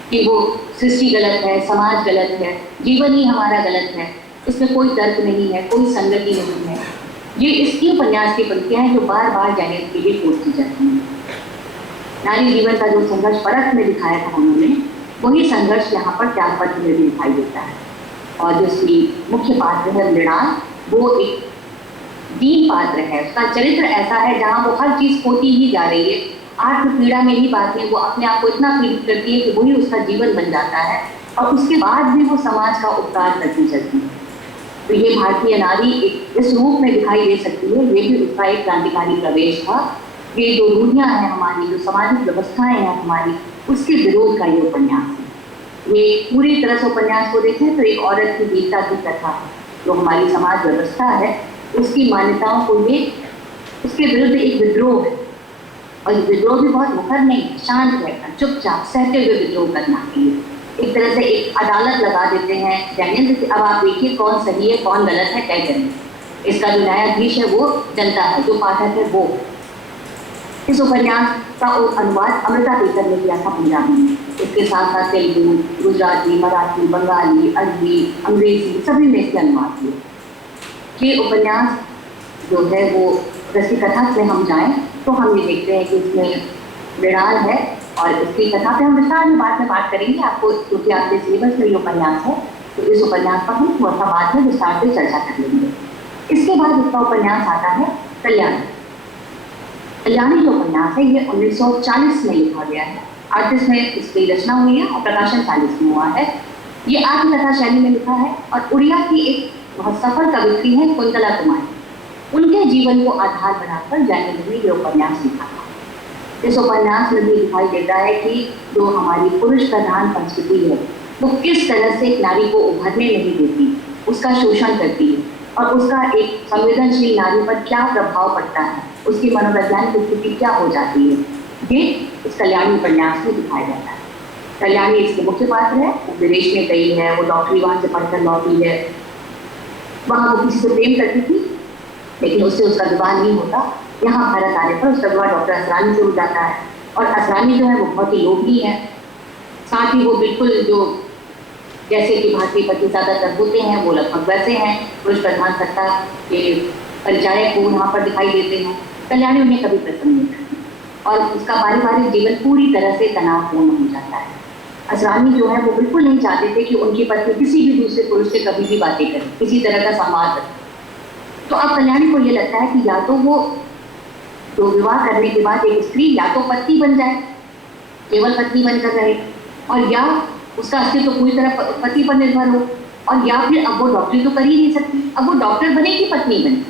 कि वो सृष्टि गलत है, समाज गलत है, जीवन ही हमारा गलत है, इसमें कोई तर्क नहीं है, कोई संगति नहीं है। ये इसकी उपन्यास की पंक्तियां हैं जो बार बार दैनिक के लिए कोट की जाती हैं। नारी जीवन का जो संघर्ष परख में दिखाया था उन्होंने, वही संघर्ष यहाँ पर त्यागपत्र में भी दिखाई देता है। और जो इसकी मुख्य पात्र है मृणाल, वो एक दीन पात्र है। उसका चरित्र ऐसा है जहाँ वो हर चीज खोती ही जा रही है, आत्म पीड़ा में ही बात है, वो अपने आप को इतना पीड़ित करती है कि वही उसका जीवन बन जाता है, और उसके बाद भी वो समाज का उपकार करती चलती है। तो ये भारतीय नारी एक इस रूप में दिखाई दे सकती है। ये भी उसका एक क्रांतिकारी प्रवेश था। ये जो रूढ़ियां हैं हमारी, जो सामाजिक व्यवस्थाएं हैं हमारी, उसके विरोध का ये उपन्यास है। ये पूरी तरह से उपन्यास को देखें तो एक औरत की वीरता की कथा है। जो हमारी समाज व्यवस्था है उसकी मान्यताओं को ले उसके विरुद्ध एक विद्रोह है, और ये विद्रोह भी बहुत मुखर नहीं, शांत रहकर चुपचाप सहते हुए विद्रोह करना चाहिए। एक तरह से एक अदालत लगा देते हैं दैनिक, अब आप देखिए कौन सही है कौन गलत है, तय करें। इसका जो न्यायाधीश है वो जनता है, जो पाठक है वो। इस उपन्यास का अनुवाद अमृता टीकर ने किया था पंजाबी में। इसके साथ साथ तेलुगु, गुजराती, मराठी, बंगाली, अरबी, अंग्रेजी सभी में इसके अनुवाद हुए। ये उपन्यास जो है वो रसी कथा से हम जाएं तो हम ये देखते हैं कि इसमें मृणाल है, और इसकी कथा पे हम विस्तार में बाद में बात करेंगे आपको, क्योंकि आपके सिलेबस में ये उपन्यास है, तो इस उपन्यास पर हम थोड़ा सा बाद में विस्तार से चर्चा कर लेंगे। इसके बाद इसका उपन्यास आता है कल्याणी। कल्याणी जो उपन्यास है ये 1940 में लिखा गया है। 38 में इसकी रचना हुई है और प्रकाशन 40 में हुआ है। ये आत्मकथा शैली में लिखा है, और उड़िया की एक बहुत सफल कवित्री है कुंतला कुमारी, उनके जीवन को आधार बनाकर ज्ञानेंद्र ने ये उपन्यास लिखा था। इस उपन्यास में भी दिखाई देता है कि जो हमारी पुरुष प्रधान संस्कृति है वो किस तरह से एक नारी को उभरने नहीं देती, उसका शोषण करती है, और उसका एक संवेदनशील नारी पर क्या प्रभाव पड़ता है, उसकी मनोवैज्ञानिक स्थिति क्या हो जाती है, ये इस कल्याणी उपन्यास में दिखाया जाता है। कल्याणी इसके मुख्य पात्र है। वो विदेश में गई है, वो डॉक्टरी वहां से पढ़कर लौटी है। वहां वो किसी से प्रेम करती थी, लेकिन उससे उसका विवाह नहीं होता। यहाँ भारत आने पर उसका विवाह डॉक्टर असरानी से हो जाता है। और असरानी जो है वो बहुत ही लोभी है, साथ ही वो बिल्कुल जो जैसे कि भारतीय पति ज़्यादातर होते हैं वो लगभग वैसे हैं, पुरुष प्रधान सत्ता के परिचायक को यहाँ पर दिखाई देते हैं। कल्याणी उन्हें कभी पसंद नहीं करती और उसका पारिवारिक जीवन पूरी तरह से तनावपूर्ण हो जाता है। असरानी जो है वो बिल्कुल नहीं चाहते थे कि उनकी पत्नी किसी भी दूसरे पुरुष से कभी भी बातें करे, किसी तरह का संवाद रखे। तो अब कल्याणी को ये लगता है कि या तो वो तो विवाह करने के बाद एक स्त्री या तो पत्नी बन जाए, केवल पत्नी बनकर रहे, और या उसका अस्तित्व पूरी तरह पति पर निर्भर हो, और या फिर अब वो डॉक्टरी तो कर ही नहीं सकती, अब वो डॉक्टर बने कि पत्नी बने,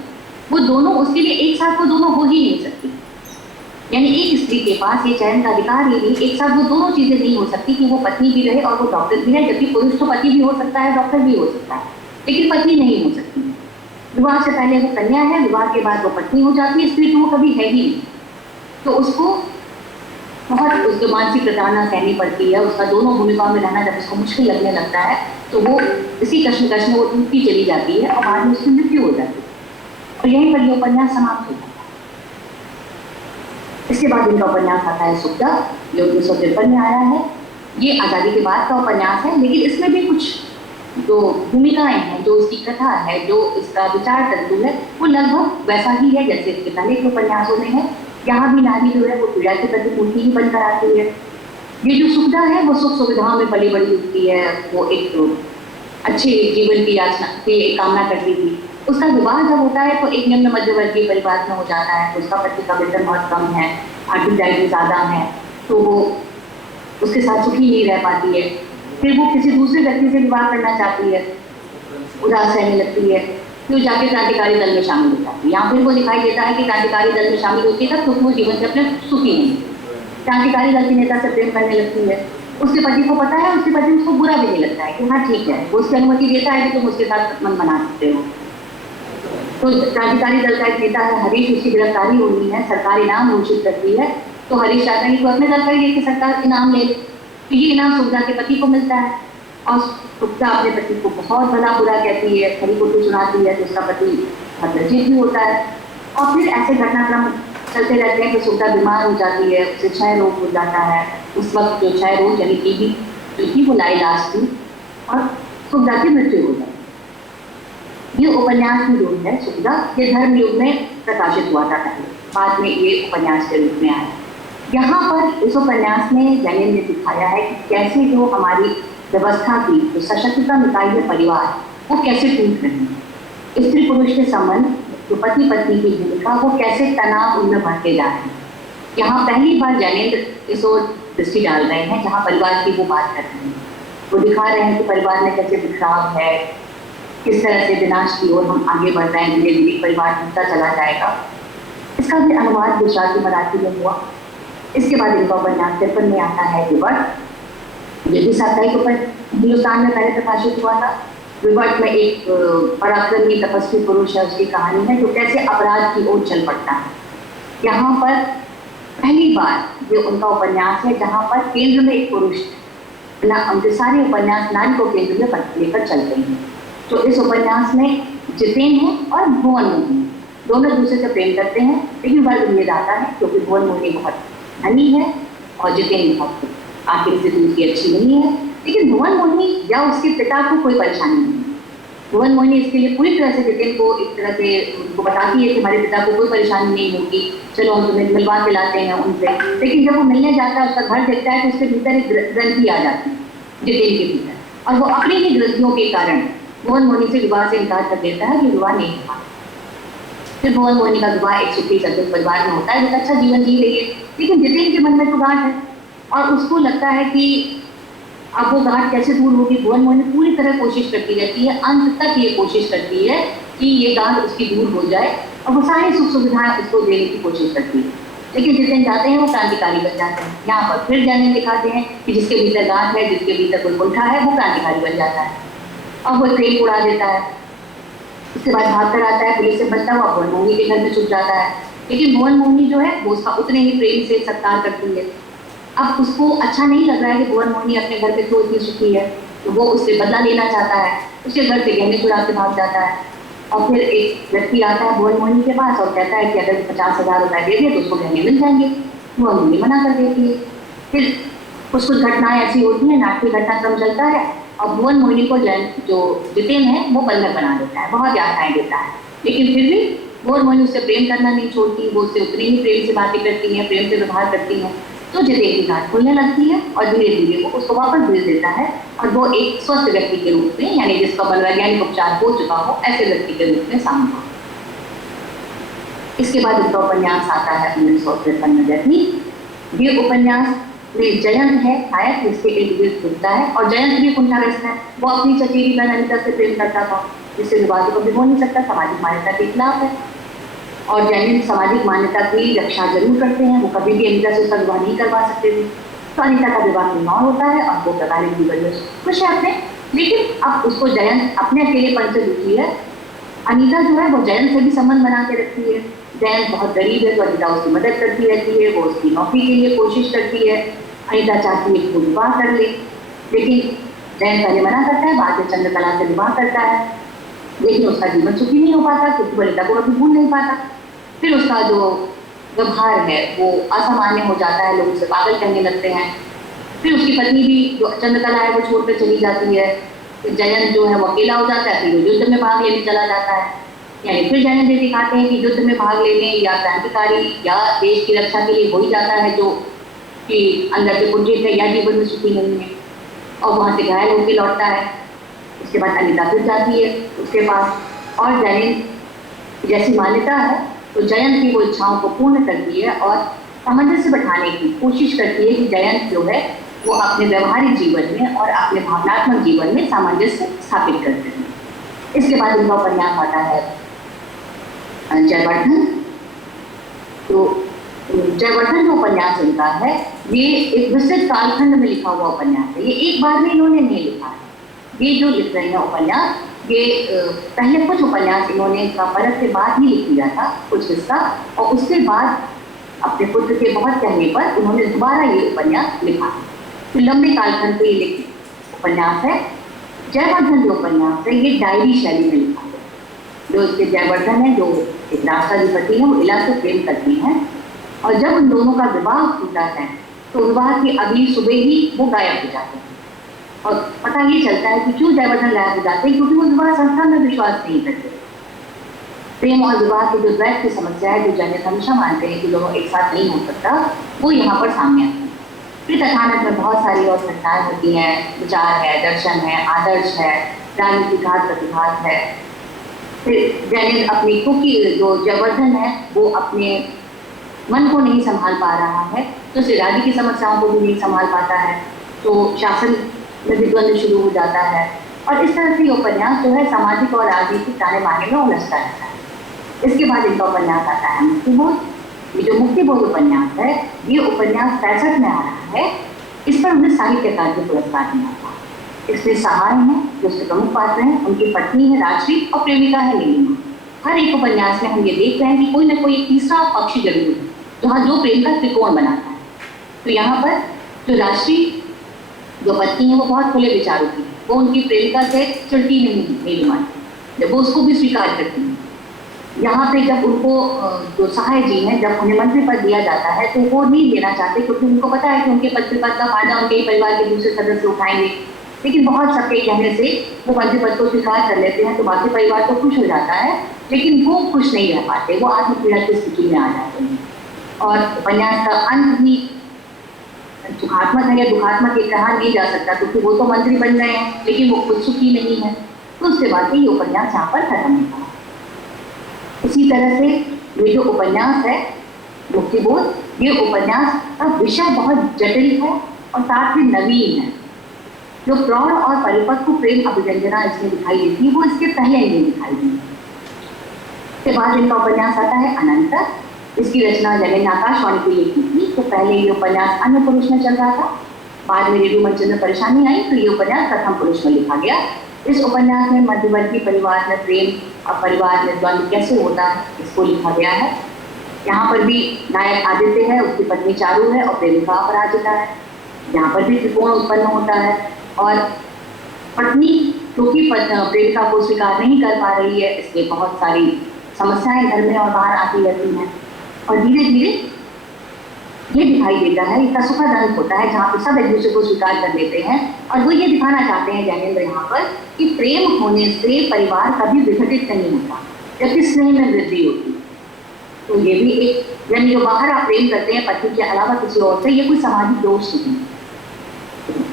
वो दोनों उसके लिए एक साथ वो दोनों हो ही नहीं सकती। यानी एक स्त्री के पास ये चयन का अधिकार ही नहीं, एक साथ वो दोनों चीजें नहीं हो सकती कि वो पत्नी भी रहे और वो डॉक्टर भी रहे, जबकि पुरुष तो पति भी हो सकता है, डॉक्टर भी हो सकता है, लेकिन पत्नी नहीं हो सकती। विवाह से पहले वो कन्या है, विवाह के बाद वो पत्नी हो जाती है, स्त्री तो वो कभी है ही नहीं। तो उसको बहुत उसको मानसिक प्रताड़ना सहनी पड़ती है, उसका दोनों भूमिकाओं में रहना जब उसको मुश्किल लगने लगता है तो वो इसी कश्मकश में वो टूटती चली जाती है और बाद में उसकी मृत्यु हो जाती है, और यहीं पर ये उपन्यास समाप्त हो जाता है। इसके बाद इनका उपन्यास आता है सुखदा, जो 1953 में आया है। ये आज़ादी के बाद का उपन्यास है, लेकिन इसमें भी कुछ जो भूमिकाएं हैं, जो उसकी कथा है, जो इसका विचार तंतु है, वो लगभग वैसा ही है जैसे इसके पहले के उपन्यासों में है। यहाँ भी नारी जो है वो पीड़ा की प्रतिपूर्ति ही बनकर आती है। ये जो सुखदा है वो सुख सुविधाओं में पली बड़ी उठती है, वो एक अच्छे जीवन की याचना की कामना करती थी। उसका विवाह जब होता है तो एक निम्न मध्यवर्गीय परिवार में हो जाता है, तो उसका पति का वेतन बहुत कम है, आर्थिक दायित्व ज़्यादा है, तो वो उसके साथ सुखी नहीं रह पाती है। फिर वो किसी दूसरे व्यक्ति से विवाह करना चाहती है, उदास रहने लगती है, फिर जाके क्रांतिकारी दल में शामिल हो जाती है। यहाँ फिर वो दिखाई देता है कि क्रांतिकारी दल में शामिल होती है तब तो वो जीवन से अपने सुखी नहीं, क्रांतिकारी दल के नेता से प्रेम करने लगती है। उसके पति को पता है, उसके पति उसको बुरा भी नहीं लगता है कि हाँ ठीक है, वो उसकी अनुमति देता है कि तुम उसके साथ मन बना सकते हो। तो क्रांतिकारी दल का एक नेता है हरीश, उसकी गिरफ्तारी होनी है, सरकार इनाम घोषित करती है, तो हरीश चाहता है कि अपने दल का ही लेके सरकार इनाम ले, तो ये इनाम सुखदा के पति को मिलता है, और सुखदा अपने पति को बहुत भला बुरा कहती है, खरी को सुनाती है, तो उसका पति हतचित भी होता है। और फिर ऐसे घटनाक्रम चलते रहते हैं कि सुखदा बीमार हो जाती है, उसे क्षय रोग हो जाता है। उस वक्त जो क्षय रोग यानी टीबी जो थी वो लाइलाज थी और सुखदा की मृत्यु हो जाती है। ये उपन्यास की जो है सुखदा, ये धर्म युग में प्रकाशित हुआ था पहले, बाद में ये उपन्यास के रूप में आया। यहाँ पर इस उपन्यास में जैनिन ने दिखाया है कि कैसे जो हमारी व्यवस्था की जो सशक्तिकरण इकाई है परिवार, वो कैसे टूट रही है, स्त्री पुरुष के संबंध, जो पति पत्नी की भूमिका, वो कैसे तनाव उनमें बढ़ते जा रहे हैं। यहाँ पहली बार जैनिन इस ओर दृष्टि डाल रहे हैं जहाँ परिवार की वो बात कर रहे हैं, वो दिखा रहे हैं कि परिवार में कैसे बिखराव है, किस तरह से विनाश की ओर हम आगे बढ़ रहे हैं, धीरे धीरे परिवार टूटता चला जाएगा। इसका भी अनुवाद गुजराती मराठी में हुआ। इसके बाद इनका उपन्यास 53 में आता है विवर्त, ये भी साप्ताहिक हिंदुस्तान में पहले प्रकाशित हुआ था। विवर्त में एक पराक्रमी तपस्वी पुरुष है, उसकी कहानी है जो कैसे अपराध की ओर चल पड़ता है। यहाँ पर पहली बार ये उनका उपन्यास है जहाँ पर केंद्र में एक पुरुष, उनके सारे उपन्यास नारी को केंद्र में लेकर चलते हैं। तो इस उपन्यास में जितेन है और भुवन मोहिनी दोनों दूसरे से प्रेम करते हैं, लेकिन वर्ग भेद आता है क्योंकि भुवन मोहिनी बहुत धनी है और जितेन बहुत आखिर से दूसरी अच्छी नहीं है। लेकिन भुवन मोहिनी या उसके पिता को कोई परेशानी नहीं है। भुवन मोहिनी इसके लिए पूरी तरह से जितेन को एक तरह से उनको बताती है कि हमारे पिता को कोई परेशानी नहीं होगी, चलो हम तुम्हें मिलवा के लाते हैं उनसे। लेकिन जब वो मिलने जाता है, उसका घर देखता है तो उसके भीतर एक ग्रंथि आ जाती है जितेन के भीतर, और वो अपनी ही ग्रंथियों के कारण भुवन मोहिनी से विवाह से इनकार कर देता है कि विवाह नहीं होगा। फिर भुवन मोहिनी का विवाह एक सुखी सदस्य परिवार में होता है, वो अच्छा जीवन जी रही है, लेकिन जितेन के मन में तो गांठ है और उसको लगता है कि अब वो गांठ कैसे दूर होगी। भुवन मोहिनी पूरी तरह कोशिश करती रहती है, अंत तक ये कोशिश करती है कि ये गांठ उसकी दूर हो जाए और वो सारी सुख सुविधाएं उसको देने की कोशिश करती है। लेकिन जितेन जाते हैं वो क्रांतिकारी बन जाते हैं। यहाँ पर फिर जैनिन दिखाते हैं कि जिसके भीतर गांठ है, जिसके भीतर कोई कुंठा है, वो क्रांतिकारी बन जाता है और वो ट्रेन उड़ा देता है। उसके बाद भाग कर आता है, पुलिस से बचता हुआ भुवन मोहिनी के घर में छुप जाता है। लेकिन भुवन मोहिनी जो है वो उसका उतने ही प्रेम से सत्कार करती है। अब उसको अच्छा नहीं लग रहा है कि भुवन मोहिनी अपने घर पे क्यों इतनी सुखी है, तो वो उससे बदला लेना चाहता है, उसके घर से गहने चुरा के भाग जाता है। और फिर एक व्यक्ति आता है भुवन मोहिनी के पास और कहता है कि अगर 50,000 रुपए दे दे तो उसको गहने मिल जाएंगे। भुवन मोहिनी मना कर देती है। फिर कुछ घटनाएं ऐसी होती हैं, नाटकीय घटनाक्रम चलता है और भुवन मोहिनी को जो जितेन है वो बंधक बना देता है, बहुत यातनाएं देता है, लेकिन फिर भी भुवन मोहिनी उससे प्रेम करना नहीं छोड़ती, वो उससे उतनी ही प्रेम से बातें करती हैं, प्रेम से व्यवहार करती हैं। तो जितेन की गांठ खुलने लगती है और धीरे धीरे वो उसको वापस भेज देता है और वो एक स्वस्थ व्यक्ति के रूप में, यानी जिसका मनोवैज्ञानिक उपचार हो चुका हो, ऐसे व्यक्ति के रूप में सामने आता है। इसके बाद उनका उपन्यास आता है 1953 में व्यक्ति। ये उपन्यास में जयंत है नायक, जिसके इर्द गिर्द घूमता है और जयंत भी कुंठाग्रस्त है। वो अपनी चचेरी बहन अनिता से प्रेम करता था, जिससे विवाद को भी हो नहीं सकता, सामाजिक मान्यता के खिलाफ है। और जैन सामाजिक मान्यता की रक्षा जरूर करते हैं, वो कभी भी अनिता से उसका विवाह नहीं करवा सकते थे। तो अनिता का विवाह निर्माण होता है और वो वैवाहिक जीवन में खुश है अपने, लेकिन अब उसको जयंत अपने अकेलेपन से दुखी है। अनिता जो है वो जयंत से भी संबंध बना के रखती है। जयंत बहुत गरीब है तो अनिता उसकी मदद करती रहती है, वो उसकी नौकरी के लिए कोशिश करती है। अनिता चाहती है कि वो विवाह कर ले, लेकिन जयंत पहले मना करता है, बाद में चंद्रकला से विवाह करता है, लेकिन उसका जीवन सुखी नहीं हो पाता क्योंकि अनिता को कभी भूल नहीं पाता। फिर उसका जो व्यवहार है वो असामान्य हो जाता है, लोग उसे पागल कहने लगते हैं। फिर उसकी पत्नी भी जो चंद्रकला है वो छोड़कर चली जाती है। फिर जयंत जो है वो अकेला हो जाता है, फिर वो युद्ध में भाग लेने चला जाता है। यानी फिर जयंत ये दिखाते हैं कि युद्ध में भाग लेने या क्रांतिकारी या देश की रक्षा के लिए हो ही जाता है जो कि अंदर से कुंठित है या जीवन में सुखी नहीं है, और वहाँ से घायल होकर लौटता है। उसके बाद अनिता फिर जाती है उसके पास और जयंत जैसी मान्यता है तो जयंत की वो इच्छाओं को पूर्ण करती है और सामंजस्य बैठाने की कोशिश करती है कि जयंत जो है वो अपने व्यवहारिक जीवन में और अपने भावनात्मक जीवन में सामंजस्य स्थापित करते हैं। इसके बाद उनका उपन्यास आता है जयवर्धन। तो जयवर्धन जो उपन्यास उनका है ये एक विस्तृत कालखंड में लिखा हुआ उपन्यास है। ये एक बार में इन्होंने नहीं लिखा है, ये जो लिख रहे हैं उपन्यास ये पहले कुछ उपन्यास इन्होंने इसका फर्क के बाद ही लिख लिया था कुछ हिस्सा, और उसके बाद अपने पुत्र के बहुत कहने पर उन्होंने दोबारा ये उपन्यास लिखा। तो लंबे कालखंड पे ये उपन्यास है। जयवर्धन जो उपन्यास है ये डायरी शैली में लिखा है। जो इसके जयवर्धन है जो एक राष्ट्राधिपति है, वो इला से प्रेम करती हैं और जब उन दोनों का विवाह होता है तो विवाह की अगली सुबह ही वो गायब हो जाते हैं। और पता ये चलता है कि क्यों जयवर्धन गायब हो जाते हैं, क्योंकि वो विवाह संस्था में विश्वास नहीं करते। प्रेम और विवाह की जो द्वैत की समस्या है, जो जैनिक हमेशा मानते हैं कि दोनों एक साथ नहीं हो सकता, वो यहाँ पर सामने आती है। फिर कथानक में बहुत सारी और घटनाएं होती हैं, विचार है, दर्शन है, आदर्श है, राजनीतिक घात प्रतिघात है। फिर जैनिक अपनी, क्योंकि जो जयवर्धन है वो अपने मन को नहीं संभाल पा रहा है तो उसे राज्य की समस्याओं को भी नहीं संभाल पाता है, तो शासन में भी द्वंद्व शुरू हो जाता है। और इस तरह से उपन्यास जो है सामाजिक और राजनीतिक ताने बाने में उलझता रहता है। इसके बाद इनका उपन्यास आता है मुक्तिबोध। ये जो मुक्तिबोध उपन्यास है ये उपन्यास 65 में आ रहा है। इस पर उन्हें साहित्य अकादमी पुरस्कार मिला था। इसमें सहाय हैं जो उसके प्रमुख पात्र हैं, उनकी पत्नी है राजश्री और प्रेमिका है नीलिमा। हर एक उपन्यास में हम ये देख रहे हैं कि कोई ना कोई तीसरा पक्ष जरूर है जहाँ जो प्रेम का त्रिकोण बनाता है। तो यहाँ पर जो राजश्री जो पत्नी है वो बहुत खुले विचारों की, वो उनकी प्रेमिका से चिढ़ती नहीं नीलिमा, जब वो उसको भी स्वीकार करती है। यहाँ पे जब उनको जो सहाय जी हैं जब उन्हें मंत्री पद दिया जाता है तो वो नहीं देना चाहते क्योंकि उनको पता है कि उनके मंत्री पद का फायदा उनके परिवार के दूसरे सदस्य उठाएंगे, लेकिन बहुत सबके कहने से वो मंत्री पद को स्वीकार कर लेते हैं। तो बाकी परिवार तो खुश हो जाता है, लेकिन वो खुश नहीं रह पाते, वो आत्मपीड़ा की स्थिति में आ जाते हैं। और उपन्यास का अंत भी सुखात्मक है या दुखात्मक ये कहा नहीं जा सकता क्योंकि वो तो मंत्री बन गए हैं लेकिन वो खुद सुखी नहीं है। तो उसके बाद ये उपन्यास यहाँ पर खत्म होता है। इसी तरह से ये जो उपन्यास है मुक्तिबोध, ये उपन्यास का विषय बहुत जटिल है और साथ में नवीन है। जो प्रौढ़ और परिपक्व प्रेम अभिव्यंजना इसमें दिखाई देती है वो इसके पहले नहीं दिखाई दी। इसके बाद इनका उपन्यास आता है अनंत। इसकी रचना जगह ने आकाशवाणी के लिए की थी। तो पहले ये उपन्यास अन्य पुरुष में चल रहा था, बाद में रेडियो मंचन में परेशानी आई तो ये उपन्यास प्रथम पुरुष में लिखा गया। इस उपन्यास में मध्यवर्गीय परिवार में प्रेम और परिवार में द्वंद्व कैसे होता है इसको लिखा गया है। यहाँ पर भी नायक आदित्य है, उसकी पत्नी चारू है और प्रेमिका अपराजिता है। यहाँ पर भी त्रिकोण उत्पन्न होता है और पत्नी क्योंकि प्रेमिका को स्वीकार नहीं कर पा रही है, इसलिए बहुत सारी समस्याएं घर में और बाहर आती रहती हैं। और धीरे धीरे ये दिखाई देता है, इसका सुखद अंत होता है जहाँ पे सब एक दूसरे को स्वीकार कर लेते हैं। और वो ये दिखाना चाहते हैं ज्ञानेंद्र यहाँ पर कि प्रेम होने से परिवार कभी विघटित नहीं होता, जबकि स्नेह में वृद्धि होती है। तो ये भी एक, यानी जो बाहर आप प्रेम करते हैं पति के अलावा किसी और से, ये कोई सामाजिक दोष नहीं है।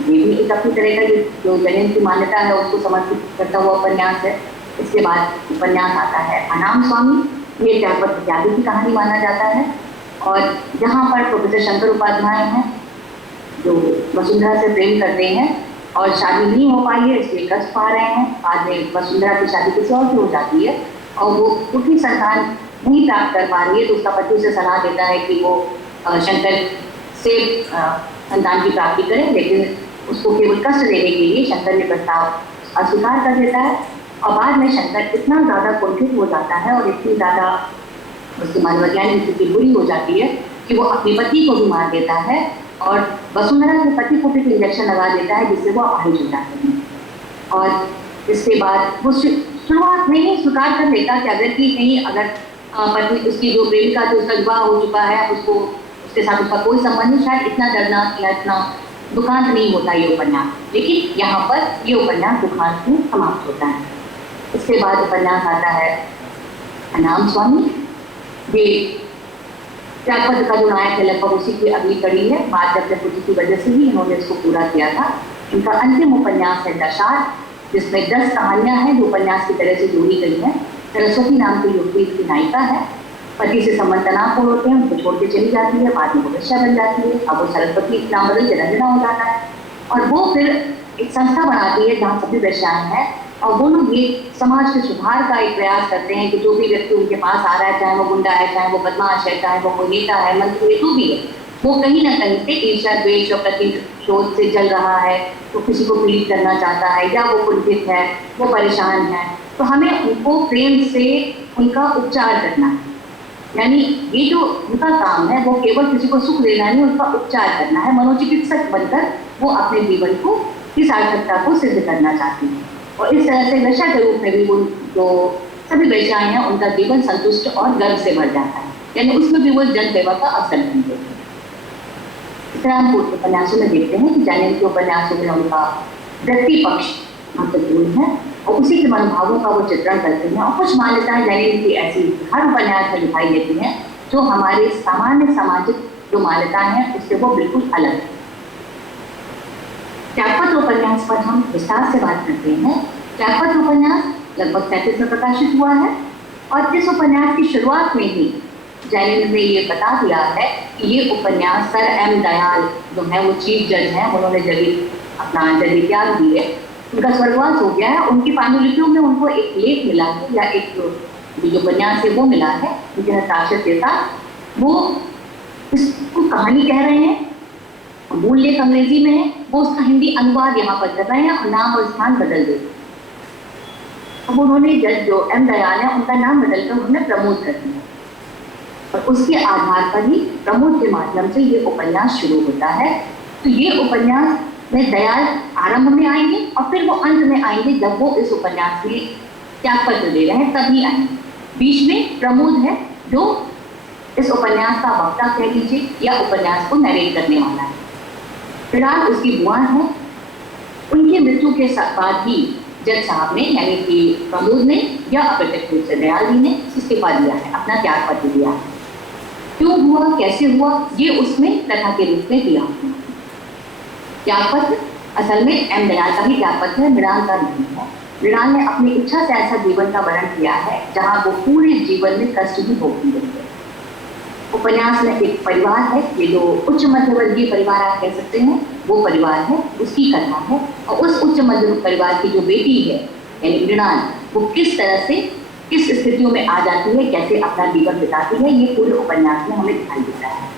ये भी एक अपनी तरह का जो ज्ञानेंद्र की मान्यता है उसको समर्पित करता हुआ उपन्यास है। इसके बाद उपन्यास आता है अनाम स्वामी, ये त्यागपत्र त्यागी की कहानी माना जाता है। और जहाँ पर प्रोफेसर शंकर उपाध्याय हैं जो वसुंधरा से प्रेम करते हैं और शादी नहीं हो पाई है, इसलिए कष्ट पा रहे हैं। बाद में वसुंधरा की शादी किसी और की हो जाती है और वो उनकी संतान नहीं प्राप्त कर पा रही है, तो उसका पति उसे सलाह देता है कि वो शंकर से संतान की प्राप्ति करे, लेकिन उसको केवल कष्ट देने के लिए शंकर ने प्रस्ताव अस्वीकार कर देता है। और बाद में शंकर इतना ज़्यादा कुंठित हो जाता है और इतनी ज़्यादा उसकी मनोवैज्ञानिक स्थिति बुरी हो जाती है कि वो अपने पति को भी मार देता है और वसुंधरा के पति को भी इंजेक्शन लगा देता है, जिससे वो अपाहिज हो जाते हैं। और इसके बाद वो शुरुआत में ही स्वीकार कर लेता कि अगर कि नहीं, अगर पति उसकी जो प्रेमिका थी उसका विवाह हो चुका है, उसको उसके साथ उसका कोई संबंध नहीं, शायद इतना डरना या इतना दुखांत नहीं होता ये उपन्यास। लेकिन यहाँ पर ये उपन्यास दुखांत में समाप्त होता है। इसके बाद उपन्यास आता है अनाम स्वामी। ये त्यागपत्र का जो नायक है लगभग उसी की अगली कड़ी है। बात जब तक की वजह से ही इन्होंने इसको पूरा किया था। इनका अंतिम उपन्यास है दशार, जिसमें 10 कहानियां हैं जो उपन्यास की तरह से जोड़ी गई हैं। सरस्वती नाम की युवती इसकी नायिका है। पति से संबंध तनावपूर्ण होते हैं, उनको छोड़ के चली जाती है, बाद में वो वैश्या बन जाती है। अब वो सरस्वती नाम बदल के रंजना हो जाता है और वो फिर एक संस्था बनाती है जहाँ सभी वैश्याएं हैं और वो लोग ये समाज के सुधार का एक प्रयास करते हैं कि जो भी व्यक्ति उनके पास आ रहा है, चाहे वो गुंडा है, चाहे वो बदमाश है, चाहे वो कोई नेता है, मंत्री, जो भी है, वो कहीं ना कहीं से ईर्ष्या, द्वेष और प्रतिशोध से जल रहा है, तो किसी को पीड़ित करना चाहता है या वो कुंठित है, वो परेशान है, तो हमें उनको प्रेम से उनका उपचार करना है। यानी ये जो उनका काम है वो केवल किसी को सुख देना नहीं, उनका उपचार करना है। मनोचिकित्सक बनकर वो अपने जीवन को की सार्थकता को सिद्ध करना चाहती हैं और इस तरह से वैश्या के रूप में भी वो जो सभी वैश्याएं हैं उनका जीवन संतुष्ट और गर्व से भर जाता है, यानी उसमें भी वो जन सेवा का अवसर ढूंढते हैं। इस तरह हम उपन्यासों में देखते हैं कि ज्ञानेंद्र के उपन्यासों में उनका व्यक्ति पक्ष महत्वपूर्ण है और उसी के मनोभावों का वो चित्रण करते हैं। और कुछ मान्यताएं ज्ञानेंद्र की ऐसी हर उपन्यास में दिखाई देती हैं जो हमारे सामान्य सामाजिक जो मान्यताएं हैं उससे वो बिल्कुल अलग है। त्यागपत्र उपन्यास पर हम विस्तार से बात करते हैं। त्यागपत्र उपन्यास लगभग 37 में प्रकाशित हुआ है और इस उपन्यास की शुरुआत में ही ज्ञानेंद्र ने ये बता दिया है कि ये उपन्यास सर एम दयाल जो है वो चीफ जज हैं, उन्होंने जब अपना जज त्याग दी है, उनका स्वर्गवास हो गया है। उनकी पांडुलिपियों में उनको एक लेख मिला है या एक जो उपन्यास है वो मिला है, उनके हस्ताक्षर के साथ। वो इसको कहानी कह रहे हैं, मूल लेख अंग्रेजी में है, वो उसका हिंदी अनुवाद यहाँ पर कर रहे हैं और नाम और स्थान बदल दे। अब उन्होंने जज जो एम दयाल है उनका नाम बदलकर उन्होंने प्रमोद कर दिया और उसके आधार पर ही प्रमोद के माध्यम से ये उपन्यास शुरू होता है। तो ये उपन्यास में दयाल आरंभ में आएंगे और फिर वो अंत में आएंगे जब वो इस उपन्यास में त्यागपत्र दे रहे हैं तभी आएंगे। बीच में प्रमोद है जो इस उपन्यास का वक्ता कह लीजिए या उपन्यास को नरेट करने वाला है। फिलहाल उसकी बुआ है, उनकी मृत्यु के बाद ही जज साहब ने यानी कि प्रमोद ने या अप्रत्यक्ष रूप से दयाल जी ने इस्तीफा दिया है, अपना त्यागपत्र दिया है। क्यों हुआ, कैसे हुआ, ये उसमें कथा के रूप में दिया। त्यागपत्र असल में एम दयाल का ही त्यागपत्र है, मृणाल का नहीं है। मृणाल ने अपनी इच्छा से ऐसा जीवन का वर्णन किया है जहाँ वो पूरे जीवन में कष्ट ही भोगती है। उपन्यास में एक परिवार है, ये जो उच्च मध्यवर्गीय परिवार आप कह सकते हैं वो परिवार है, उसकी कथा है। और उस उच्च मध्य परिवार की जो बेटी है यानी मृणाल, वो किस तरह से किस स्थितियों में आ जाती है, कैसे अपना जीवन बिताती है, ये पूरे उपन्यास में हमें दिखाई देता है।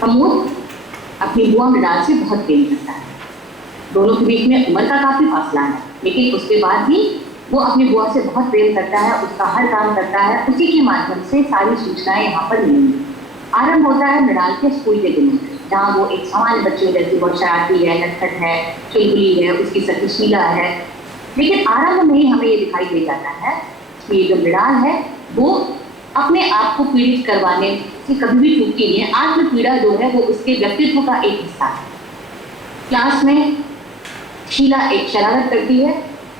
प्रमोद अपनी बुआ मृणाल से बहुत प्रेम करता है, दोनों के बीच में उम्र का काफी फासला है, लेकिन उसके बाद भी वो अपनी बुआ से बहुत प्रेम करता है, उसका हर काम करता है, उसी के माध्यम से सारी सूचनाएं यहाँ पर मिलेंगी। आरंभ होता है मृणाल के स्कूल के दिनों से, जहाँ वो एक सामान्य बच्चे जैसी बहुत शरारती है, नटखट है, चुलबुली है, उसकी सखी शीला है। लेकिन आरंभ में ही हमें ये दिखाई दे जाता है कि ये जो मृणाल है वो अपने आप को पीड़ित करवाने से कभी भी चूकती नहीं है। आत्म पीड़ा जो है वो उसके व्यक्तित्व का एक हिस्सा है। क्लास में शीला एक शरारत करती है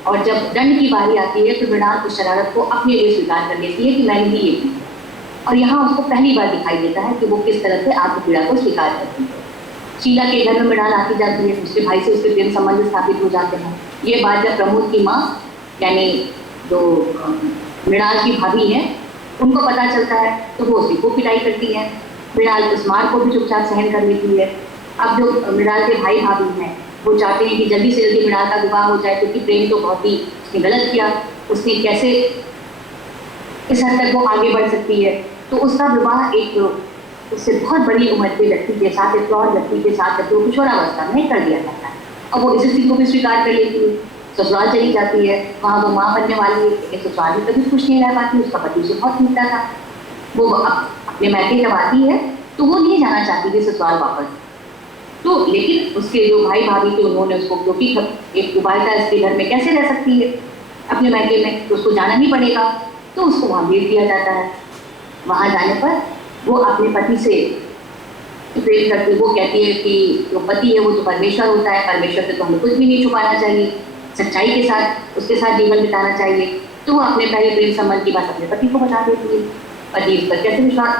और जब दंड की बारी आती है तो मृणाल उस शरारत को अपने लिए स्वीकार कर लेती है कि मैंने भी ये की। और यहाँ उसको पहली बार दिखाई देता है कि वो किस तरह से आत्मपीड़ा को स्वीकार करती है। शीला के घर में मृणाल आती जाती है, उसके भाई से उसके प्रेम संबंध स्थापित हो जाते हैं। ये बात जब प्रमोद की माँ यानी जो मृणाल की भाभी है उनको पता चलता है तो वो उसी को पिटाई करती है। मृणाल उस मार को भी चुपचाप सहन कर लेती है। अब जो मृणाल के भाई भाभी हैं वो चाहते हैं कि जल्दी से जल्दी मृणाल का विवाह हो जाए, क्योंकि प्रेम तो बहुत ही उसने गलत किया, उसने कैसे इस हद तक वो आगे बढ़ सकती है। तो उसका विवाह एक उससे बहुत बड़ी उम्र के व्यक्ति के साथ, एक और व्यक्ति के साथ जब वो किशोरावस्था में कर दिया जाता है। और वो इस स्थिति को भी स्वीकार कर लेती है, ससुराल चली जाती है। वहाँ वो माँ बनने वाली है, लेकिन ससुराल में कभी खुश नहीं रह पाती। उसका पति उसे बहुत मिलता था। वो अपने मैके जब आती है तो वो नहीं जाना चाहती थी ससुराल वापस। तो लेकिन उसके जो भाई भाभी थे उन्होंने उसको, क्योंकि एक उबालता इसके घर में कैसे रह सकती है अपने मैके में, तो उसको जाना ही पड़ेगा। तो उसको वहाँ भेज दिया जाता है। वहाँ जाने पर वो अपने पति से प्रेम करती, वो कहती है कि जो पति है वो तो परमेश्वर होता है, परमेश्वर से तो हमें कुछ भी नहीं छुपाना चाहिए, सच्चाई के साथ उसके साथ जीवन बिताना चाहिए। तो वो अपने पहले प्रेम संबंध की बात अपने पति को बता देती है। पति उस पर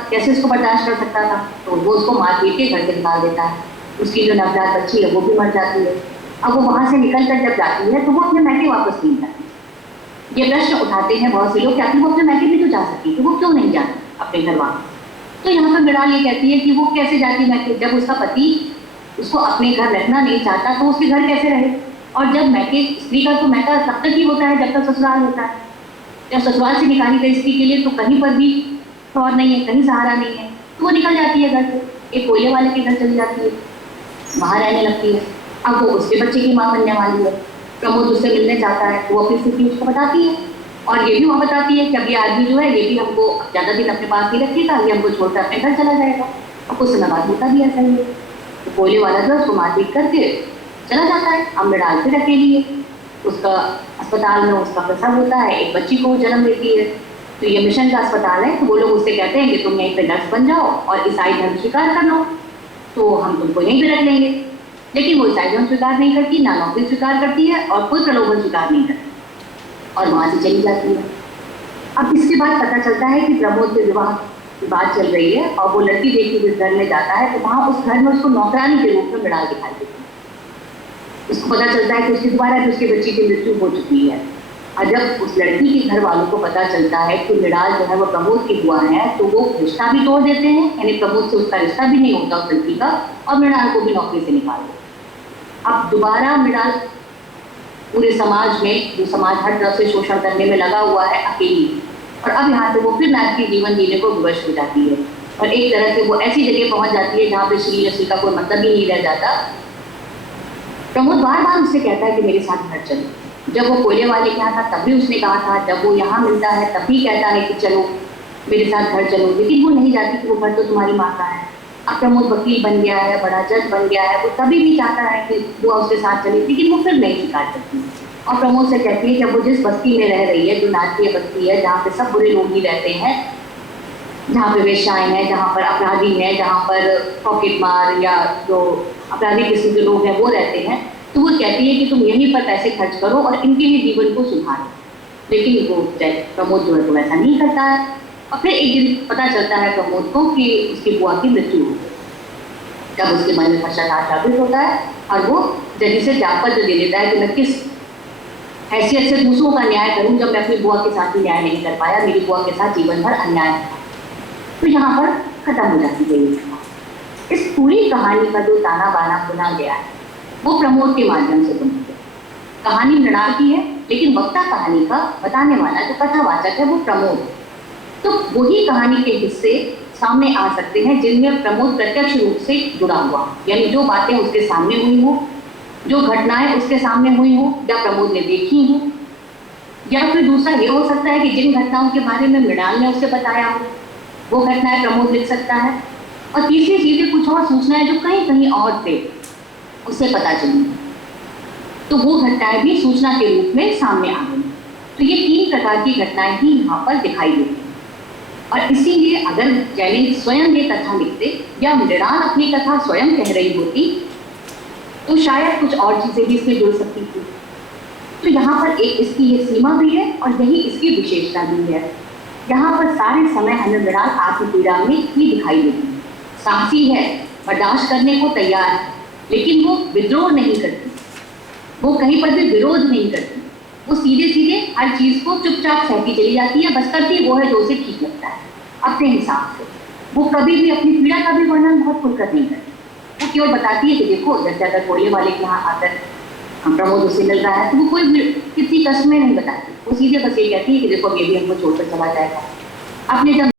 कैसे उसको बर्दाश्त कर सकता था, तो वो उसको मार पीट के घर से निकाल देता है। उसकी जो नवजात बच्ची है वो भी मर जाती है। अब वो वहाँ से निकल कर जब जाती है तो वो अपने मैके वापस नहीं जाती। ये प्रश्न उठाते हैं बहुत से लोग, क्या वो अपने मैके भी तो जा सकती थी, वो क्यों नहीं जाती अपने घर वापस। तो यहाँ पर मृणाल ये कहती है कि वो कैसे जाती मैके, जब उसका पति उसको अपने घर रखना नहीं चाहता तो उसके घर कैसे रहे। और जब मैके, स्त्री का तो मैका तब तक ही होता है जब तक ससुराल होता है। जब ससुराल से निकाली गई स्त्री के लिए तो कहीं पर भी और नहीं है, कहीं सहारा नहीं है, तो वो निकल जाती है घर से, एक कोयले वाले के घर चली जाती है, वहाँ रहने लगती है। अब वो उसके बच्चे की माँ बनने वाली है। प्रमोद उससे मिलने जाता है, वो अपनी स्थिति उसको बताती है और ये भी वहाँ बताती है कि अब ये आदमी जो है ये भी हमको ज़्यादा दिन अपने पास नहीं रखेगा, ये हमको छोड़कर अपने घर चला जाएगा। अब कुछ समय बाद होता भी ऐसा ही है। तो कोयले वाला जो उसको मारपीट करके चला जाता है। अब मृणाल फिर अकेली है, उसका अस्पताल में उसका प्रसव होता है, एक बच्ची को जन्म देती है। तो ये मिशन का अस्पताल है, तो वो लोग उससे कहते हैं कि तुम यहीं पे नर्स बन जाओ और ईसाई धर्म स्वीकार कर लो, तो हम तुमको यहीं पे रख लेंगे। लेकिन वो ईसाई धर्म स्वीकार नहीं करती, ना नौकरी स्वीकार करती है और कोई प्रलोभन स्वीकार नहीं करती और वहाँ से चली जाती है। अब इसके बाद पता चलता है कि प्रमोद के विवाह की बात चल रही है और वो लड़की देखी जिस घर में जाता है तो वहाँ उस घर में उसको नौकरानी के रूप में मृणाल दिखाई देती है। उसको पता चलता है कि उसके द्वारा भी उसके बच्ची की मृत्यु हो चुकी है। और जब उस लड़की के घर वालों को पता चलता है कि मृणाल जो है वो प्रमोद की बुआ है तो वो रिश्ता भी तोड़ देते हैं, यानी प्रमोद से उसका रिश्ता भी नहीं होता उस लड़की का, और मृणाल को भी नौकरी से निकाल देते। अब दोबारा मृणाल पूरे समाज में, जो समाज हर तरफ से शोषण करने में लगा हुआ है, अकेली, और अब यहाँ पे वो फिर नाटकीय जीवन जीने को विवश हो जाती है और एक तरह से वो ऐसी जगह पहुंच जाती है जहाँ पे श्री रसी का कोई मतलब ही नहीं रह जाता। प्रमोद बार बार उससे कहता है कि मेरे साथ घर चलो। जब वो कोयले वाले के यहाँ था तब भी उसने कहा था, जब वो यहाँ मिलता है तब भी कहता है कि चलो मेरे साथ घर चलो, लेकिन वो नहीं जाती कि वो घर तो तुम्हारी माँ का है। अब प्रमोद वकील बन गया है, बड़ा जज बन गया है, वो तभी भी चाहता है कि वो उसके साथ चले, लेकिन वो फिर नहीं स्वीकार करती और प्रमोद से कहती है कि वो जिस बस्ती में रह रही है, जो नाटकीय बस्ती है, जहाँ पे सब बुरे लोग ही रहते हैं, जहाँ पे वेश्याएं हैं, जहाँ पर अपराधी हैं, जहाँ पर पॉकेट मार या जो अपराधी किस्म के लोग हैं वो रहते हैं, तो वो कहती है कि तुम यहीं पर पैसे खर्च करो और इनके ही जीवन को सुधारो। लेकिन वो प्रमोद जो है तो ऐसा नहीं करता है। और फिर एक दिन पता चलता है प्रमोद को कि उसकी बुआ की मृत्यु हो गई। तब उसके मन में पश्चाताप जागृत होता है और वो जल्दी से त्यागपत्र दे देता है कि मैं किस हैसियत से दूसरों का न्याय करूं जब मैं अपनी बुआ के साथ भी न्याय नहीं कर पाया, मेरी बुआ के साथ जीवन भर अन्याय था। तो यहाँ पर खत्म हो जाती है इस पूरी कहानी का जो ताना बाना बुना गया है वो प्रमोद के माध्यम से बुना गया। कहानी मृणाल की है, लेकिन वक्ता कहानी का बताने वाला जो कथावाचक है वो प्रमोद। तो वही कहानी के हिस्से सामने आ सकते हैं जिनमें प्रमोद प्रत्यक्ष रूप से जुड़ा हुआ, यानी जो बातें उसके सामने हुई हो, जो घटनाएं उसके सामने हुई हो या प्रमोद ने देखी हो, या फिर दूसरा ये हो सकता है कि जिन घटनाओं के बारे में मृणाल ने उससे बताया हो वो घटनाएं प्रमोद लिख सकता है। और तीसरी चीजें कुछ और सूचनाएं जो कहीं कहीं और थे उससे पता चली, तो वो घटनाएं भी सूचना के रूप में सामने आ गई। तो ये 3 प्रकार की घटनाएं ही यहाँ पर दिखाई देती हैं। और इसीलिए अगर जैनिक स्वयं ये कथा लिखते या मृणाल अपनी कथा स्वयं कह रही होती तो शायद कुछ और चीजें भी इसमें जुड़ सकती थी। तो यहाँ पर एक इसकी ये सीमा भी है और यही इसकी विशेषता भी है। यहाँ पर सारे समय हमें मृणाल आत्मपीड़ा में ही दिखाई देती है। साहसी है, बर्दाश्त करने को तैयार है, लेकिन वो विद्रोह नहीं करती, वो कहीं पर भी विरोध नहीं करती, वो सीधे सीधे हर चीज को चुपचाप सहती चली जाती है, बस करती वो है जो उसे ठीक लगता है अपने हिसाब से। वो कभी भी अपनी पीड़ा का भी वर्णन बहुत खुलकर नहीं करती, वो केवल बताती है कि देखो जैसे अगर कोड़े वाले के यहाँ आकर हम प्रमोद उसे मिल रहा है तो वो कोई किसी कष्ट में नहीं बताती, वो सीधे बस ये कहती है कि देखो ये भी हमको छोड़कर चला जाएगा। आपने जब